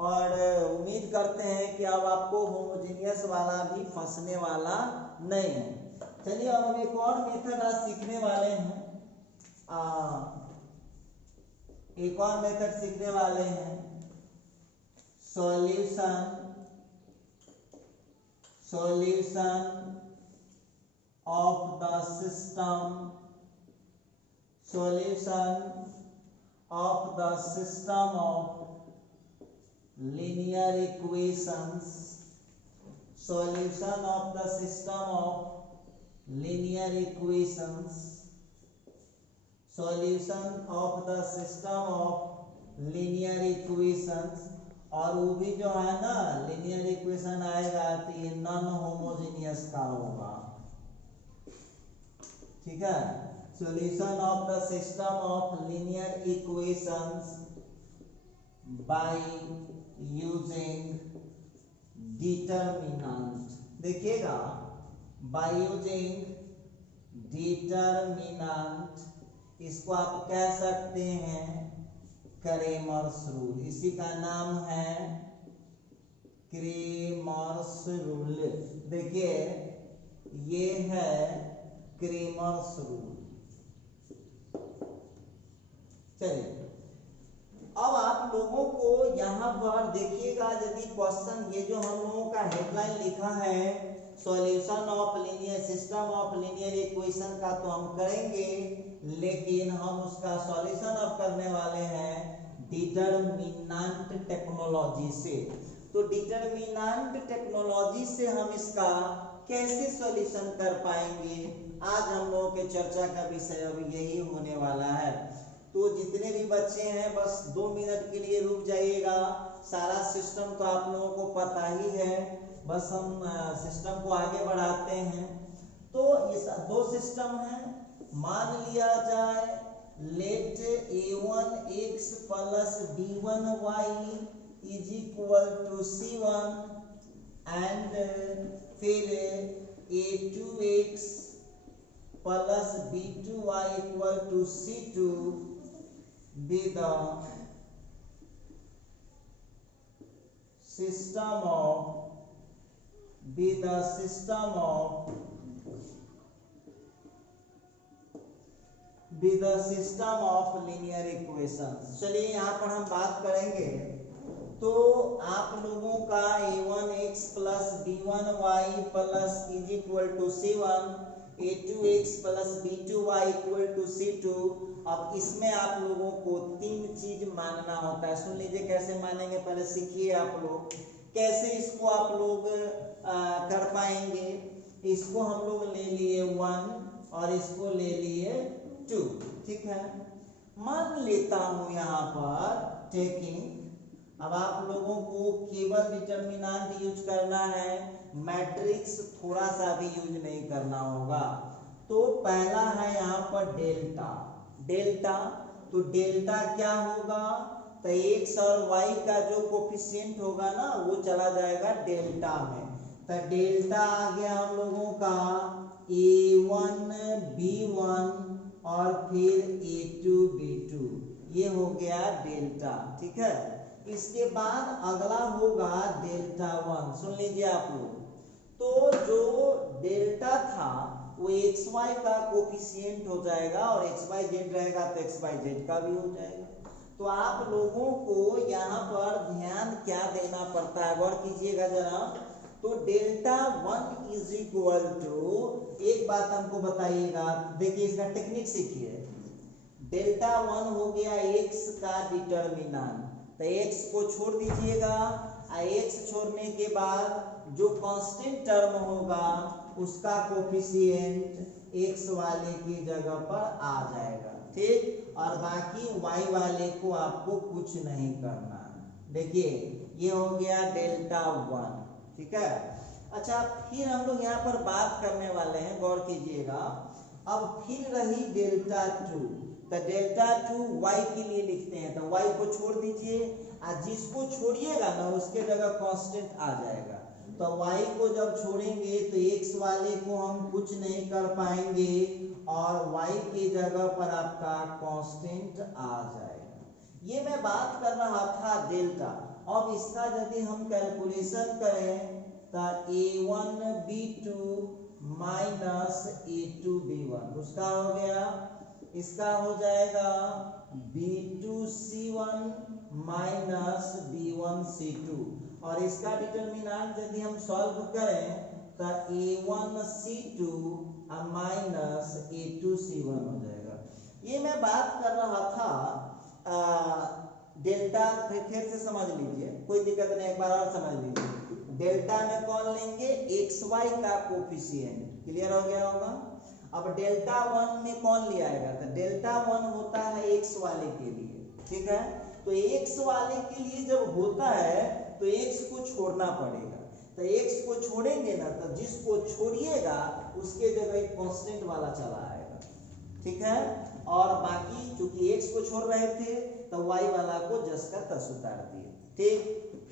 और उम्मीद करते हैं कि अब आपको होमोजेनियस वाला भी फंसने वाला नहीं है। चलिए अब हम एक और मेथड आज सीखने वाले हैं। एक और मेथड सीखने वाले हैं, solution of the system, solution of the system of linear equations, solution of the system of linear equations, solution of the system of linear equations। और वो भी जो है ना linear equation आएगा तो ये नॉन होमोजेनियस का होगा, ठीक है। Solution of the system of linear equations by using determinant, देखिएगा by using determinant, इसको आप कह सकते हैं क्रेमर्स रूल, इसी का नाम है क्रेमर्स रूल। देखिए ये है क्रेमर्स रूल। चलिए अब आप लोगों को यहाँ पर देखिएगा, यदि क्वेश्चन ये जो हम लोगों का हेडलाइन लिखा है solution of linear system of linear equation का तो हम करेंगे, लेकिन हम उसका सॉल्यूशन अब करने वाले हैं डिटरमिनेंट टेक्नोलॉजी से। तो डिटरमिनेंट टेक्नोलॉजी से हम इसका कैसे सॉल्यूशन कर पाएंगे, आज हम लोगों के चर्चा का विषय अब यही होने वाला है। तो जितने भी बच्चे हैं बस 2 मिनट के लिए रुक जाइएगा, सारा सिस्टम तो आप लोगों को पता ही है, बस हम सिस्टम को आगे बढ़ाते हैं। तो ये 2 सिस्टम हैं, मान लिया जाए let a1x plus b1y is equal to c1 and फिर a2x plus b2y equal to c2 be the system of linear equations। चलिए यहाँ पर हम बात करेंगे, तो आप लोगों का a1x plus b1y plus is equal to c1, a2x plus b2y equal to c2। अब इसमें आप लोगों को 3 चीज मानना होता है, सुन लीजिए कैसे मानेंगे, पहले सीखिए आप लोग कैसे इसको आप लोग कर पाएंगे। इसको हम लोग ले लिए 1 और इसको ले लिए 2, ठीक है। मान लेता हूं यहाँ पर टेकिंग, अब आप लोगों को केवल डिटरमिनेंट यूज करना है, मैट्रिक्स थोड़ा सा भी यूज नहीं करना होगा। तो पहला है यहाँ पर डेल्टा, तो डेल्टा क्या होगा, तो x और y का जो कोफिशिएंट होगा ना वो चला जाएगा डेल्टा में। तो डेल्टा आ गया हम लोगों का a1 b1 और फिर a2 b2, ये हो गया डेल्टा, ठीक है। इसके बाद अगला होगा डेल्टा 1, सुन लीजिए आप लोग। तो जो डेल्टा था वो xy का कोफिशिएंट हो जाएगा और xyz रहेगा तो xyz का भी हो जाएगा। तो आप लोगों को यहाँ पर ध्यान क्या देना पड़ता है, गौर कीजिएगा जरा। तो डेल्टा 1 इज इक्वल टू, एक बात हमको बताइएगा, देखिए इसका टेक्निक सीखिए। डेल्टा 1 हो गया x का डिटरमिनेंट, तो x को छोड़ दीजिएगा, x छोड़ने के बाद जो कांस्टेंट टर्म होगा उसका कोफिशिएंट x वाले की जगह पर आ जाएगा, ठीक। और बाकी y वाले को आपको कुछ नहीं करना है। देखिए ये हो गया डेल्टा 1, ठीक है। अच्छा फिर हम लोग यहाँ पर बात करने वाले हैं, गौर कीजिएगा। अब फिर रही डेल्टा 2, तो डेल्टा 2 y के लिए लिखते हैं, तो y को छोड़ दीजिए, और जिसको छोड़िएगा ना उसके जगह कांस्टेंट आ जाएगा। तो y को जब छोड़ेंगे तो x वाले को हम कुछ नहीं कर पाएंगे और y की जगह पर आपका कांस्टेंट आ जाएगा। ये मैं बात कर रहा था डेल्टा। अब इसका यदि हम कैलकुलेशन करें तो a1b2 माइनस a2b1 उसका हो गया, इसका हो जाएगा b2c1 माइनस b1c2 और इसका डिटर्मिनेंट यदि हम सॉल्व करें तो a1c2 माइनस a2c1 हो जाएगा। ये मैं बात कर रहा था डेल्टा, फिर से समझ लीजिए, कोई दिक्कत नहीं, एक बार और समझ लीजिए। डेल्टा में कौन लेंगे, एक्स वाई का कोफिशिएंट, क्लियर हो गया होगा। अब डेल्टा 1 में कौन लिया आएगा, तो डेल्टा 1 होता है एक्स वाले के लिए, ठीक है। तो एक्स वाले के लिए जब होता है तो एक्स को छोड़ना पड़ेगा, तो एक्स को छोड़ेंगे ना तो जिसको छोड़िएगा उसके जगह एक कांस्टेंट वाला चला आएगा, ठीक है। और बाकी चूंकि एक्स को छोड़ रहे थे तो वाई वाला को जस का तस उतार दिए, ठीक।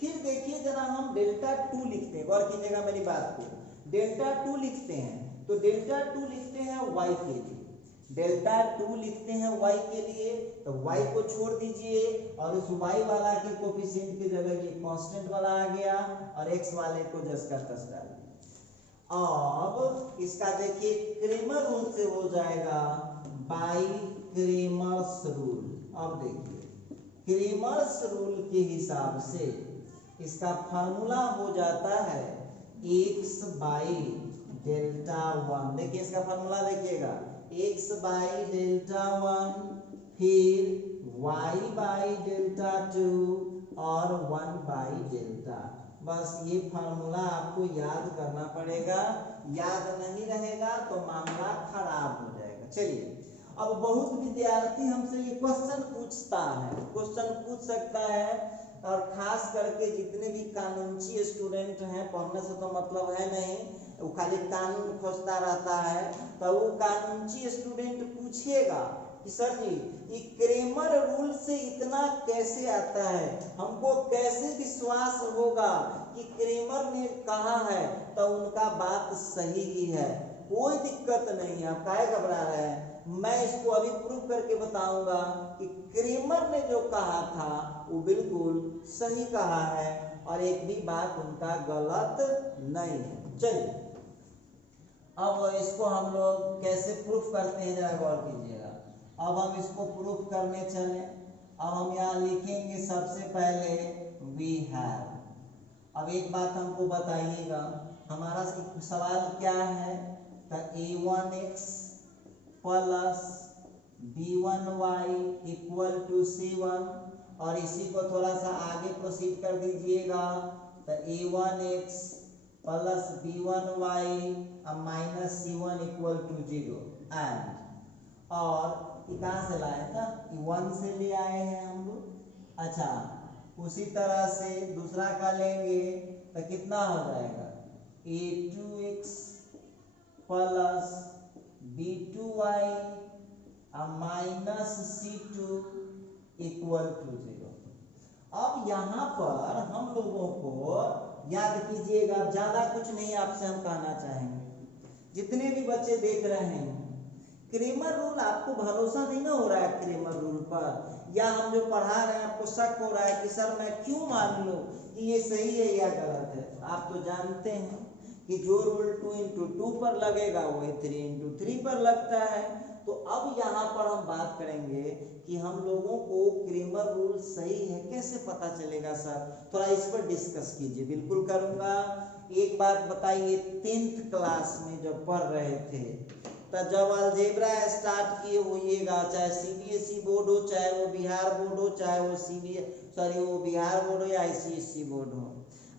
फिर देखिए जरा हम डेल्टा 2 लिखते हैं, गौर कीजिएगा मेरी बात को। डेल्टा 2 लिखते हैं तो डेल्टा 2 लिखते हैं वाई के लिए, डेल्टा 2 लिखते हैं वाई के लिए, तो वाई को छोड़ दीजिए और उस वाई वाला के कोफिशिएंट की जगह ये कांस्टेंट वाला आ गया और एक्स वाले को जस का तस डाल दिया। अब इसका देखिए क्रेमर रूल से हो जाएगा बाई क्रेमर्स रूल। अब देखिए क्रेमर्स रूल के हिसाब से इसका फार्मूला हो जाता है x बाई डेल्टा 1। देखिए इसका फार्मूला देखिएगा, x बाई डेल्टा 1 फिर y बाई डेल्टा 2 और 1 बाई डेल्टा। बस ये फार्मूला आपको याद करना पड़ेगा, याद नहीं रहेगा तो मामला खराब हो जाएगा। चलिए, अब बहुत विद्यार्थी हमसे ये क्वेश्चन पूछता है, क्वेश्चन पूछ सकता है, और खास करके जितने भी कानूनी स्टूडेंट हैं, पढ़ने से तो मतलब है नहीं, वो खाली कानून खोजता रहता है, तो वो कानूनी स्टूडेंट पूछिएगा कि सर जी ये क्रेमर रूल से इतना कैसे आता है, हमको कैसे विश्वास होगा कि क्रेमर ने कहा है तो उनका बात सही ही है। कोई दिक्कत नहीं है, आप काहे घबरा रहे हैं, मैं इसको अभी प्रूव करके बताऊंगा कि क्रेमर ने जो कहा था वो बिल्कुल सही कहा है और एक भी बात उनका गलत नहीं है। चलिए अब इसको हम लोग कैसे प्रूफ करते हैं जरा गौर कीजिएगा। अब हम इसको प्रूफ करने चले, अब हम यहाँ लिखेंगे सबसे पहले वी हैव। अब एक बात हमको बताइएगा, हमारा सवाल क्या है, तो a1x plus b1y equal to c1, और इसी को थोड़ा सा आगे प्रोसीड कर दीजिएगा, तो a1x plus b1y minus c1 equal to 0 and, और ये कहाँ से लाए था, 1 से ले आए हैं हम लोग। अच्छा, उसी तरह से दूसरा का लेंगे तो कितना हो जाएगा, a2x plus b2y minus c2 equal to 0। अब यहाँ पर हम लोगों को याद कीजिएगा, ज्यादा कुछ नहीं आपसे हम कहना चाहेंगे, जितने भी बच्चे देख रहे हैं, क्रेमर रूल आपको भरोसा नहीं ना हो रहा है क्रेमर रूल पर, या हम जो पढ़ा रहे हैं आपको शक हो रहा है कि सर मैं क्यों मान लूं कि ये सही है या गलत है। आप तो जानते हैं कि जो रूल 2 into 2 पर लगेगा वही 3 into 3 पर लगता है। तो अब यहाँ पर हम बात करेंगे कि हम लोगों को क्रेमर रूल सही है कैसे पता चलेगा सर, थोड़ा इस पर डिस्कस कीजिए। बिल्कुल करूँगा। एक बात बताइए, 10th क्लास में जब पढ़ रहे थे तो जब अलजेब्रा स्टार्ट किए होइएगा, चाहे सीबीएसई बोर्ड हो, चाहे वो बिहार बोर्ड हो, चाहे वो वो बिहार बोर्ड हो या आईसीएसई बोर्ड हो,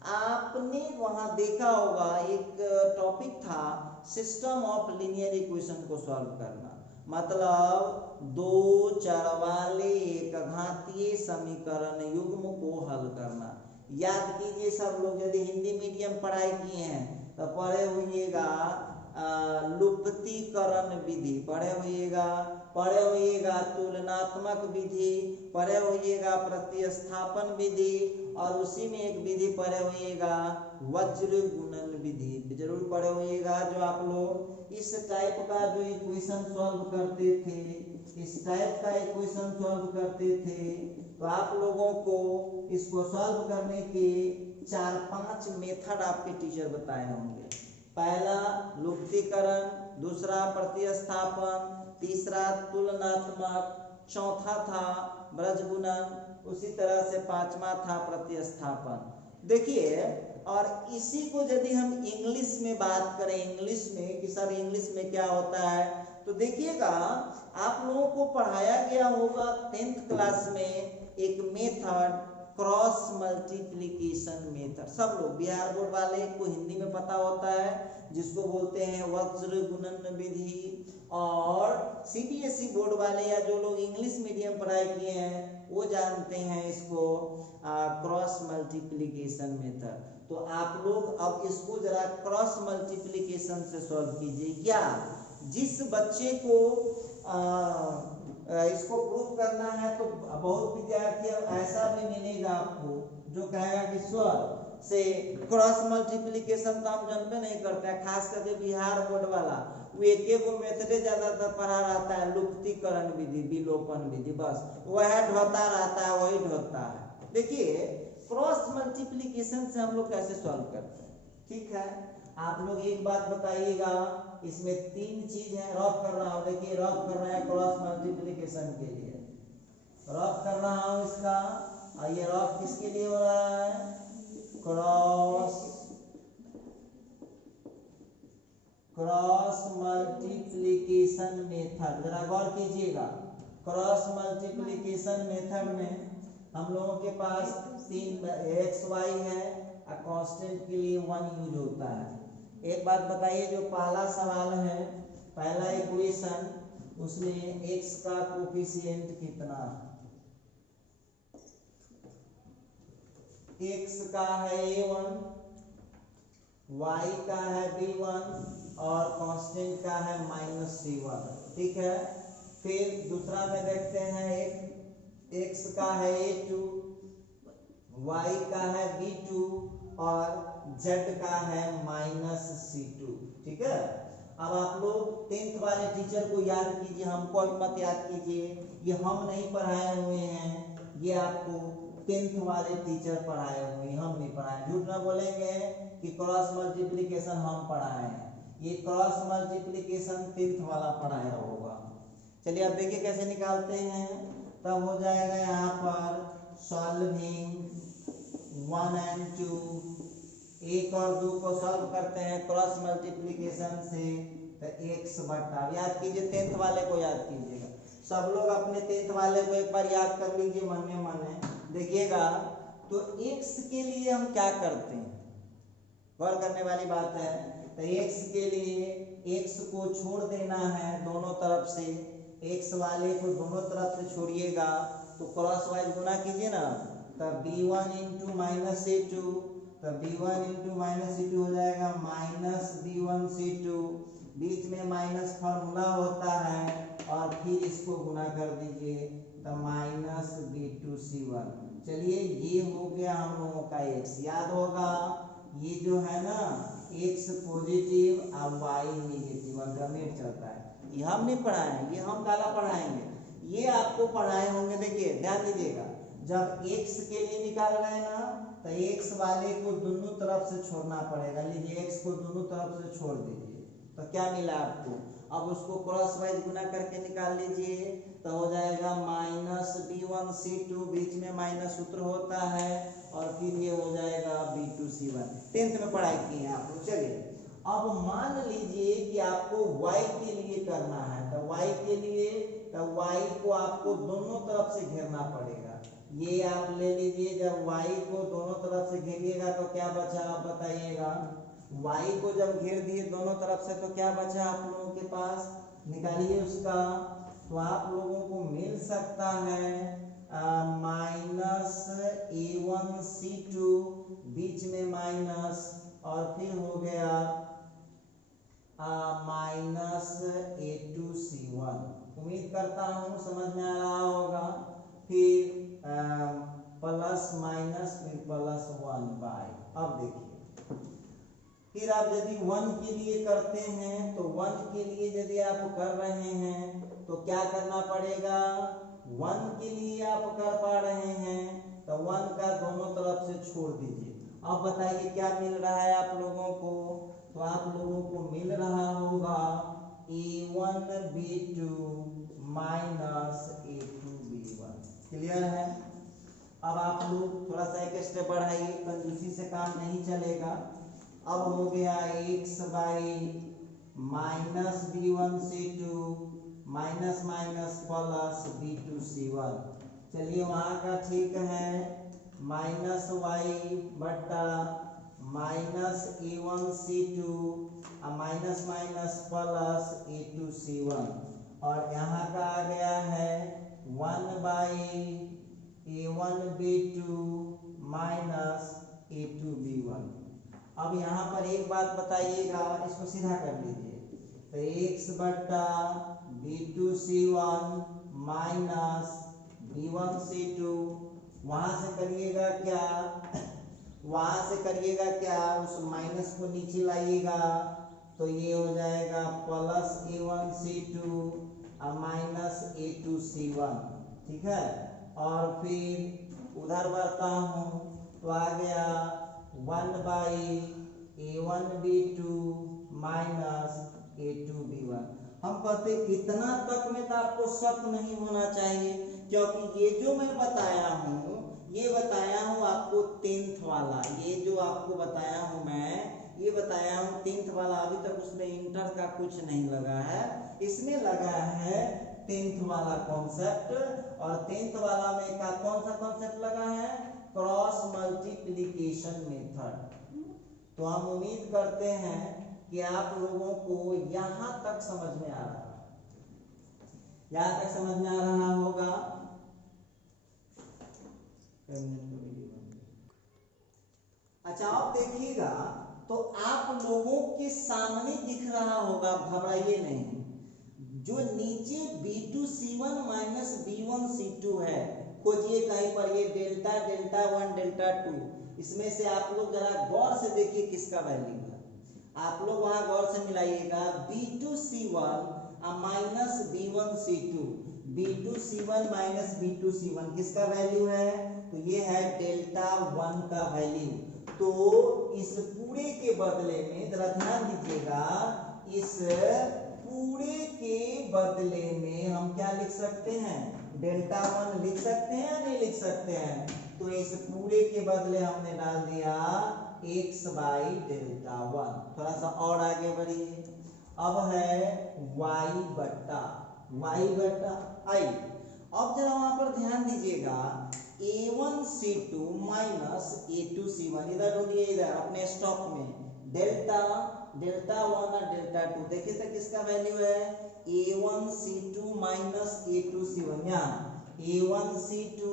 आपने वहाँ देखा होगा एक टॉपिक था सिस्टम ऑफ लीनियर इक्वेशन को सॉल्व करना, मतलब दो चर वाले एक घातीय समीकरण युग्म को हल करना। याद कीजिए सब लोग, यदि हिंदी मीडियम पढ़ाई किए हैं तो पढ़े होइएगा लुप्तीकरण विधि, पढ़े होइएगा तुलनात्मक विधि, पढ़े होइएगा प्रतिस्थापन विधि, और उसी में एक विधि पढ़े होइएगा वज्र गुणन विधि, जरूर पढ़े होइएगा। जो आप लोग इस टाइप का जो इक्वेशन सॉल्व करते थे, इस टाइप का इक्वेशन सॉल्व करते थे, तो आप लोगों को इसको सॉल्व करने के 4-5 मेथड आपके टीचर बताए होंगे। पहला लुप्तीकरण, दूसरा प्रतिस्थापन, तीसरा तुलनात्मक, चौथा था बृजगुणन, उसी तरह से पांचवा था प्रतिस्थापन। देखिए, और इसी को यदि हम इंग्लिश में बात करें, इंग्लिश में कि सर इंग्लिश में क्या होता है, तो देखिएगा आप लोगों को पढ़ाया गया होगा 10th क्लास में एक मेथड क्रॉस मल्टीप्लिकेशन मेथड। सब लोग बिहार बोर्ड वाले को हिंदी में पता होता है, जिसको बोलते हैं वज्र गुणन विधि, और सीबीएसई बोर्ड वाले या जो लोग इंग्लिश मीडियम पढ़ाई किए हैं वो जानते हैं इसको क्रॉस मल्टीप्लिकेशन मेथड। तो आप लोग अब इसको जरा क्रॉस मल्टीप्लिकेशन से सॉल्व कीजिए। या जिस बच्चे को इसको प्रूव करना है, तो बहुत विद्यार्थी ऐसा भी मिलेगा आपको जो कहेगा कि सर से क्रॉस मल्टीप्लिकेशन तो हम जानते नहीं करते हैं, खास करके बिहार बोर्ड वाला वो एक मेथड ज्यादातर पढ़ा रहता है, लुप्तीकरण विधि, विलोपन विधि, बस वह ढोता रहता है, वही ढोता है। देखिए क्रॉस मल्टीप्लिकेशन से हम लोग कैसे सॉल्व करते हैं, ठीक है। आप लोग एक बात बताइएगा, इसमें 3 चीज है, रफ कर रहा हूँ, देखिए रफ कर रहे हैं क्रॉस मल्टीप्लिकेशन के लिए, रफ कर रहा हूँ इसका। और ये रफ किसके लिए हो रहा है, क्रॉस मल्टीप्लिकेशन मेथड। जरा गौर कीजिएगा, क्रॉस मल्टीप्लिकेशन मेथड में हम लोगों के पास 3 एक्स वाई है, कांस्टेंट के लिए 1 यूज होता है। एक बात बताइए, जो पहला सवाल है, पहला इक्वेशन, उसमें x का कोफिशिएंट कितना, x का है a1, y का है b1 और कांस्टेंट का है -c1, ठीक है। फिर दूसरा में देखते हैं, x का है a2, y का है b2 और z का है -c2, ठीक है। अब आप लोग 10th वाले टीचर को याद कीजिए, हमको अभी मत याद कीजिए, ये हम नहीं पढ़ाए हुए हैं, ये आपको 10th वाले टीचर पढ़ाए हुए हैं, हम नहीं पढ़ाए। झूठ ना बोलेंगे कि क्रॉस मल्टीप्लिकेशन हम पढ़ाए हैं, ये क्रॉस मल्टीप्लिकेशन 10th वाला पढ़ाया होगा। चलिए अब देखिए कैसे निकालते हैं। तब हो जाएगा यहाँ पर सॉल्विंग 1 और 2, 1 और 2 को सॉल्व करते हैं क्रॉस मल्टीप्लिकेशन से, तो x बटा, याद कीजिए 10th वाले को याद कीजिएगा, सब लोग अपने 10th वाले को एक बार याद कर लीजिए मन में मन। देखिएगा तो x के लिए हम क्या करते हैं, गौर करने वाली बात है। तो x के लिए x को छोड़ देना है दोनों तरफ से, x वाले को दोनों तरफ से छोड़िएगा तो क्रॉस वाइज गुना कीजिए ना, तब b1 इंटू -c2, तब b1 इंटू -c2 हो जाएगा -b1c2, बीच में माइनस फार्मूला होता है, और फिर इसको गुना कर दीजिए तो -b2c1। चलिए ये हो गया हम लोगों का x, याद होगा ये जो है ना x पॉजिटिव और y नेगेटिव अल्टरनेट चलता है, ये हम नहीं पढ़ाए हैं, ये हम काला पढ़ाएंगे, ये आपको पढ़ाए होंगे। देखिए ध्यान दीजिएगा, जब x के लिए निकाल रहे हैं ना, तो x वाले को दोनों तरफ से छोड़ना पड़ेगा। लीजिए x को दोनों तरफ से छोड़ दीजिए, तो क्या मिला आपको, अब उसको क्रॉस वाइज गुना करके निकाल लीजिए, तो हो जाएगा -b1c2, बीच में माइनस सूत्र होता है, और फिर ये हो जाएगा b2c1। 10th में पढ़ाई की है आप लोग। चलिए अब मान लीजिए कि आपको y के लिए करना है, तो y के लिए, तो y को आपको दोनों तरफ से घेरना पड़ेगा। ये आप ले लीजिए, जब y को दोनों तरफ से घेरिएगा तो क्या बचा आप बताइएगा, y को जब घेर दिए दोनों तरफ से तो क्या बचा आप लोगों के पास, निकालिए उसका। तो आप लोगों को मिल सकता है -a1c2, बीच में माइनस, और फिर हो गया माइनस A2C1। उम्मीद करता हूँ समझ में आ रहा होगा। फिर प्लस माइनस फिर प्लस 1/। अब देखिए, फिर आप यदि 1 के लिए करते हैं तो 1 के लिए यदि आप कर रहे हैं तो क्या करना पड़ेगा। 1 के लिए आप कर पा रहे हैं तो 1 का दोनों तरफ से छोड़ दीजिए। अब बताइए क्या मिल रहा है आप लोगों को। तो आप लोगों को मिल रहा होगा A1B2 माइनस A2B1। क्लियर है। अब आप लोग थोड़ा सा एक स्टेप बढ़ाइए, कंजूसी से काम नहीं चलेगा। अब हो गया x by minus B1C2 minus minus plus B2C1। चलिए वहाँ का ठीक है, माइनस y बट्टा minus A1C2 minus minus plus A2C1। और यहाँ का आ गया है 1 बाई A1B2 माइनस A2B1। अब यहाँ पर एक बात बताइएगा, इसको सीधा कर लीजिए। तो x बट्टा B2C1 माइनस B1C2, वहाँ से करिएगा क्या, वहाँ से करिएगा क्या, उस माइनस को नीचे लाइएगा तो ये हो जाएगा प्लस A1C2 माइनस A2C1। ठीक है। और फिर उधर बढ़ता हूँ तो आ गया 1 बाई A1B2 माइनस A2B1। हम कहते इतना तक में तो आपको शक नहीं होना चाहिए, क्योंकि ये जो मैं बताया हूँ ये बताया हूँ आपको 10th वाला। ये जो आपको बताया हूँ मैं ये बताया हूँ 10th वाला। अभी तक उसमें इंटर का कुछ नहीं लगा है, इसमें लगा है 10th वाला कॉन्सेप्ट। और 10th वाला में का कौन सा कॉन्सेप्ट लगा है, क्रॉस मल्टीप्लिकेशन मेथड। तो हम उम्मीद करते हैं कि आप लोगों को यहाँ तक समझ में आ रहा है, यहाँ तक समझ में आ रहा होगा। अच्छा आप देखिएगा तो आप लोगों के सामने दिख रहा होगा, घबराइए नहीं। जो नीचे B2C1 माइनस B1C2 है, खोजिए कहीं पर ये डेल्टा डेल्टा 1 डेल्टा 2। इसमें से आप लोग जरा गौर से देखिए किसका वैल्यू है। आप लोग वहां गौर से मिलाइएगा B2C1 minus B1C2। B2C1 minus B2C1 किसका वैल्यू है, तो ये है डेल्टा 1 का वैल्यू। तो इस पूरे के बदले में जरा ध्यान दीजिएगा, इस पूरे के बदले में हम क्या लिख सकते हैं, डेल्टा 1 लिख सकते हैं या नहीं लिख सकते हैं। तो इस पूरे के बदले हमने डाल दिया x बाई डेल्टा 1। थोड़ा सा और आगे बढ़िए। अब है y बट्टा i। अब जरा वहां पर ध्यान दीजिएगा, A1C2 माइनस A2C1, इधर ढूंढिए, इधर अपने स्टॉक में डेल्टा 1 और डेल्टा 2। देखिए तो किसका वैल्यू है, A1C2 माइनस A2C1। यहाँ A1C2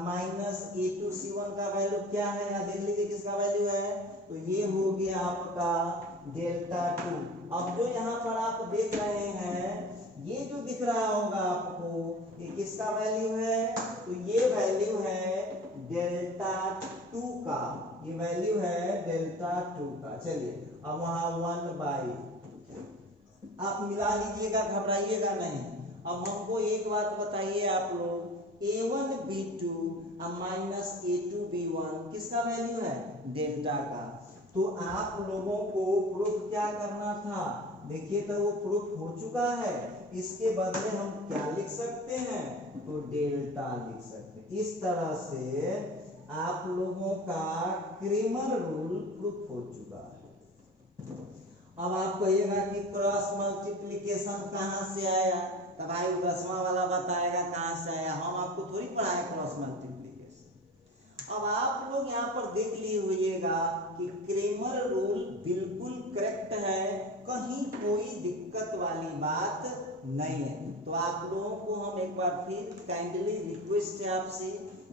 माइनस A2C1 का वैल्यू क्या है, यहाँ देख लीजिए किसका वैल्यू है, तो ये हो गया आपका डेल्टा 2। अब जो यहाँ पर आप देख रहे हैं, ये जो दिख रहा होगा आपको, ये किसका वैल्यू है, तो ये वैल्यू है डेल्टा 2 का, ये वैल्यू है डेल्टा 2 का। चलिए अब वहां 1 बाई, आप मिला लीजिएगा, घबराइएगा नहीं। अब हमको एक बात बताइए आप लोग, A1B2 माइनस A2B1 किसका वैल्यू है, डेल्टा का। तो आप लोगों को प्रूफ क्या करना था, देखिए तो वो प्रूफ हो चुका है। इसके बदले हम क्या लिख सकते हैं, तो डेल्टा लिख सकते हैं। इस तरह से आप लोगों का क्रेमर रूल प्रूफ हो चुका है। अब आप कहिएगा कि क्रॉस मल्टीप्लिकेशन कहाँ से आया, तो भाई 10वां वाला बताएगा कहाँ से आया, हम आपको थोड़ी पढ़ाए क्रॉस मल्टीप्लिकेशन। अब आप लोग यहाँ पर देख लीजिएगा कि क्रेमर रूल बिल्कुल करेक्ट है, कहीं कोई दिक्कत वाली बात नहीं है। तो आप लोगों को हम एक बार फिर काइंडली रिक्वेस्ट है आपसे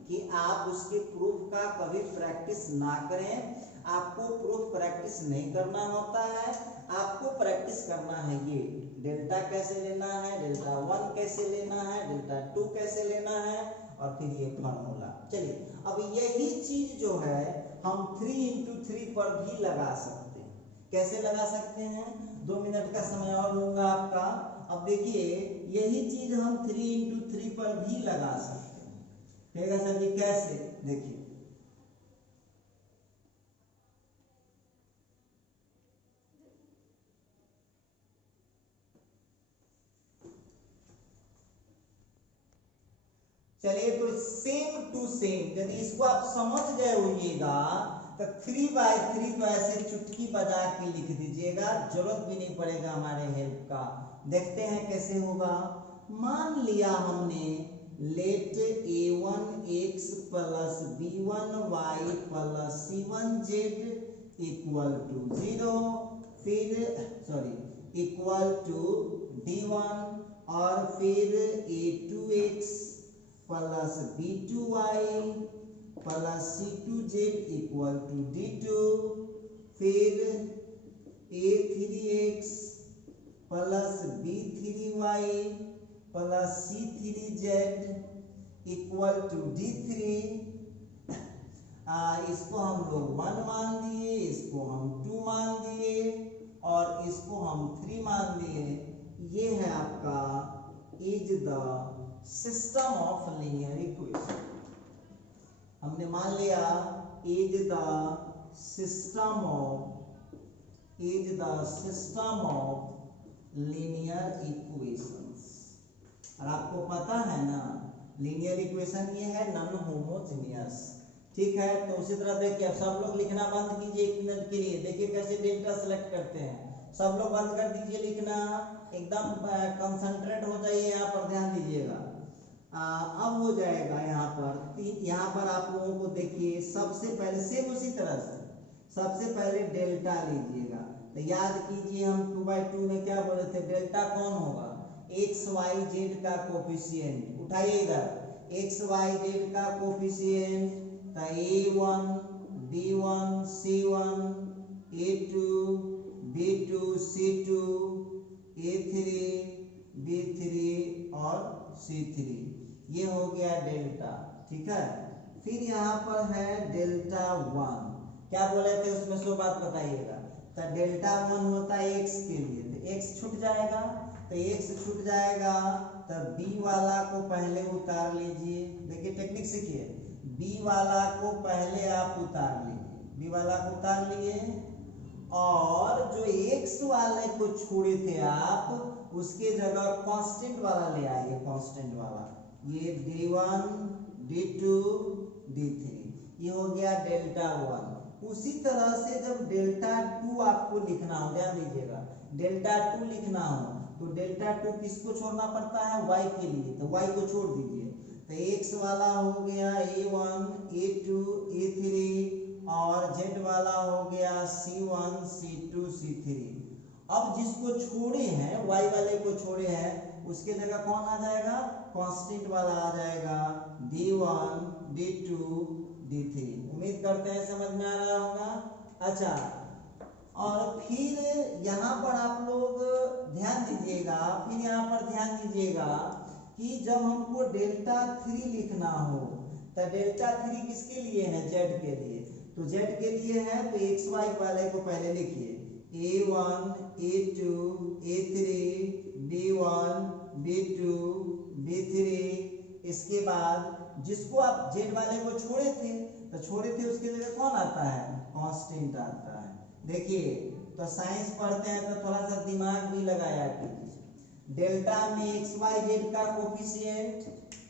कि आप उसके प्रूफ का कभी प्रैक्टिस ना करें। आपको प्रूफ प्रैक्टिस नहीं करना होता है, आपको प्रैक्टिस करना है ये डेल्टा कैसे लेना है, डेल्टा 1 कैसे लेना है, डेल्टा 2 कैसे लेना है, और फिर ये फार्मूला। चलिए अब यही चीज जो है हम 3 into 3 पर भी लगा सकते हैं। कैसे लगा सकते हैं? 2 मिनट का समय और लूंगा आपका। अब देखिए यही चीज हम 3 into 3 पर भी लगा सकते हैं। ठीक है सर जी, कैसे? देखिए चलिए तो सेम टू सेम यदि इसको आप समझ गए होइएगा तो 3/3 तो ऐसे चुटकी बजा के लिख दीजिएगा, जरूरत भी नहीं पड़ेगा हमारे हेल्प का। देखते हैं कैसे होगा। मान लिया हमने let a1x plus b1y plus c1z equal to 0, फिर इक्वल टू d1 और फिर a2x plus b2y plus c2z equal to d2, फिर a3x plus b3y plus c3z equal to d3। इसको हम लोग 1 मान दिए, इसको हम 2 मान दिए और इसको हम 3 मान दिए। ये है आपका is the system of linear equation. हमने मान लिया is the system of linear equations. और आपको पता है ना लीनियर इक्वेशन ये है नॉन होमोजेनियस। ठीक है, तो उसी तरह देखिए अब सब लोग लिखना बंद कीजिए 1 मिनट के लिए। देखिए कैसे डेल्टा सेलेक्ट करते हैं। सब लोग बंद कर दीजिए लिखना, एकदम कंसंट्रेट हो जाइए, यहाँ पर ध्यान दीजिएगा। अब हो जाएगा यहाँ पर आप लोगों को देखिए सबसे पहले सेम उसी तरह से सबसे पहले डेल्टा लीजिएगा। तो याद कीजिए हम 2/2 में क्या बोले थे, डेल्टा कौन होगा? एक्स वाई जेड का कोफिशिएंट। उठाइए इधर एक्स वाई जेड का कोफिशिएंट, तो a1 b1 c1 a2 b2 c2 a3 b3 और c3। ये हो गया डेल्टा। ठीक है, फिर यहाँ पर है डेल्टा 1। क्या बोले थे उसमें सो बात बताइएगा। तो डेल्टा 1 होता है x के लिए, तो x छूट जाएगा, तो x छूट जाएगा तो b वाला को पहले उतार लीजिए। देखिए टेक्निक सीखिए, b वाला को पहले आप उतार लीजिए, b वाला को उतार लिए और जो x वाले को छोड़े थे आप उसके जगह कांस्टेंट वाला ले आइए। कांस्टेंट वाला ये d1 d2 d3, ये हो गया डेल्टा 1। उसी तरह से जब डेल्टा 2 आपको लिखना हो, ध्यान दीजिएगा, डेल्टा 2 लिखना हो तो डेल्टा 2 किसको छोड़ना पड़ता है? y के लिए, तो y को छोड़ दीजिए। तो x वाला हो गया a1 a2 a3 और z वाला हो गया c1 c2 c3। अब जिसको छोड़े हैं y वाले को छोड़े हैं उसके जगह कौन आ जाएगा? कांस्टेंट वाला आ जाएगा d1 d2 d3। उम्मीद करते हैं समझ में आ रहा होगा। अच्छा, और फिर यहाँ पर आप लोग ध्यान दीजिएगा, फिर यहाँ पर ध्यान दीजिएगा कि जब हमको डेल्टा 3 लिखना हो तो डेल्टा 3 किसके लिए है? z के लिए। तो z के लिए है तो एक्स वाई वाले को पहले लिखिए a1 a2 a3 b1 b2 b3। इसके बाद जिसको आप z वाले को छोड़े थे उसके जगह कौन आता है? कांस्टेंट आता है। देखिए तो साइंस पढ़ते हैं तो थोड़ा सा दिमाग भी लगाया कीजिए। डेल्टा में एक्स वाई जेड का कोफिशिएंट,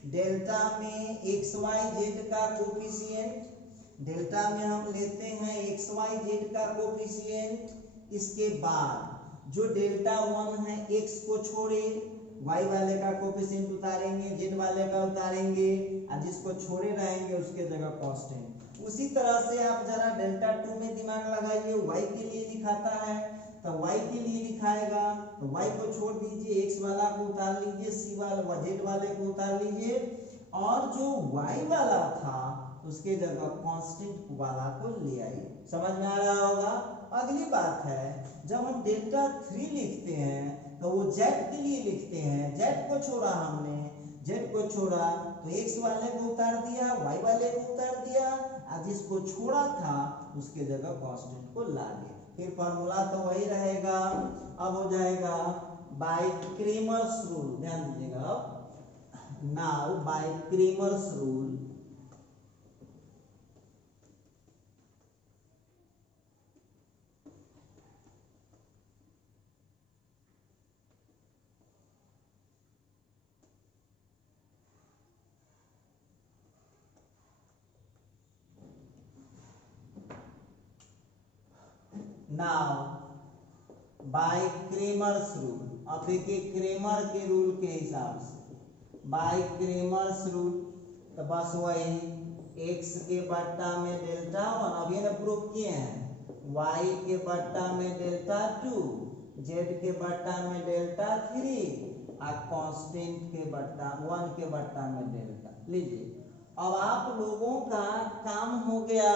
डेल्टा में एक्स वाई जेड का कोफिशिएंट, डेल्टा में हम लेते हैं एक्स वाई जेड का कोफिशिएंट। इसके बाद जो डेल्टा 1 है x को छोड़े, y वाले का कोफिशिएंट उतारेंगे, z वाले का उतारेंगे और जिसको छोड़े रहेंगे उसके जगह कांस्टेंट। उसी तरह से आप जरा डेल्टा 2 में दिमाग लगाइए, y के लिए लिखाता है तो y के लिए लिखाएगा तो y को छोड़ दीजिए, x वाला को उतार लीजिए, c वाला z वाले को उतार लीजिए और जो y वाला था उसके जगह कांस्टेंट वाला को ले आइए। समझ में आ रहा होगा? अगली बात है, जब हम डेल्टा 3 लिखते हैं तो वो जेड के लिए लिखते हैं, जेड को छोड़ा हमने, जेड को छोड़ा तो एक्स वाले को उतार दिया, वाई वाले को उतार दिया, और जिसको छोड़ा था उसके जगह कांस्टेंट को ला दिया। फिर फॉर्मूला तो वही रहेगा। अब हो जाएगा बाय क्रेमर्स रूल, ध्यान दीजिएगा। अब now bye Cramer's rule now bye Cramer's rule, अब देखिए क्रेमर के रूल के हिसाब से बाय क्रेमर्स रूल तो बस वही x के बट्टा में डेल्टा 1, अभी ना प्रूफ किए हैं, y के बट्टा में डेल्टा 2, z के बट्टा में डेल्टा 3 और कांस्टेंट के बट्टा 1 के बट्टा में डेल्टा। लीजिए अब आप लोगों का काम हो गया,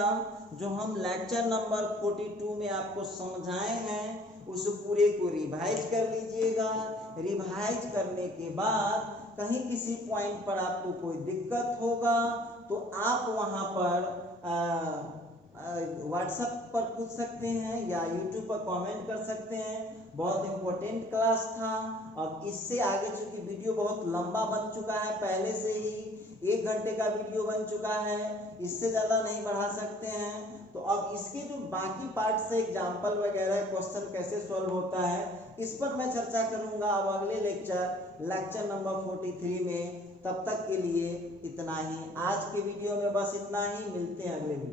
जो हम लेक्चर नंबर 42 में आपको समझाए हैं उस पूरे को रिवाइज कर लीजिएगा। रिवाइज करने के बाद कहीं किसी पॉइंट पर आपको कोई दिक्कत होगा तो आप वहां पर व्हाट्सएप पर पूछ सकते हैं या यूट्यूब पर कमेंट कर सकते हैं। बहुत इंपॉर्टेंट क्लास था। अब इससे आगे चूंकि वीडियो बहुत लंबा बन चुका है, पहले से ही 1 घंटे का वीडियो बन चुका है, इससे ज़्यादा नहीं बढ़ा सकते हैं। तो अब इसके जो बाकी पार्ट से एग्जाम्पल वगैरह क्वेश्चन कैसे सॉल्व होता है इस पर मैं चर्चा करूंगा अब अगले लेक्चर नंबर 43 में। तब तक के लिए इतना ही, आज के वीडियो में बस इतना ही, मिलते हैं अगले वीडियो।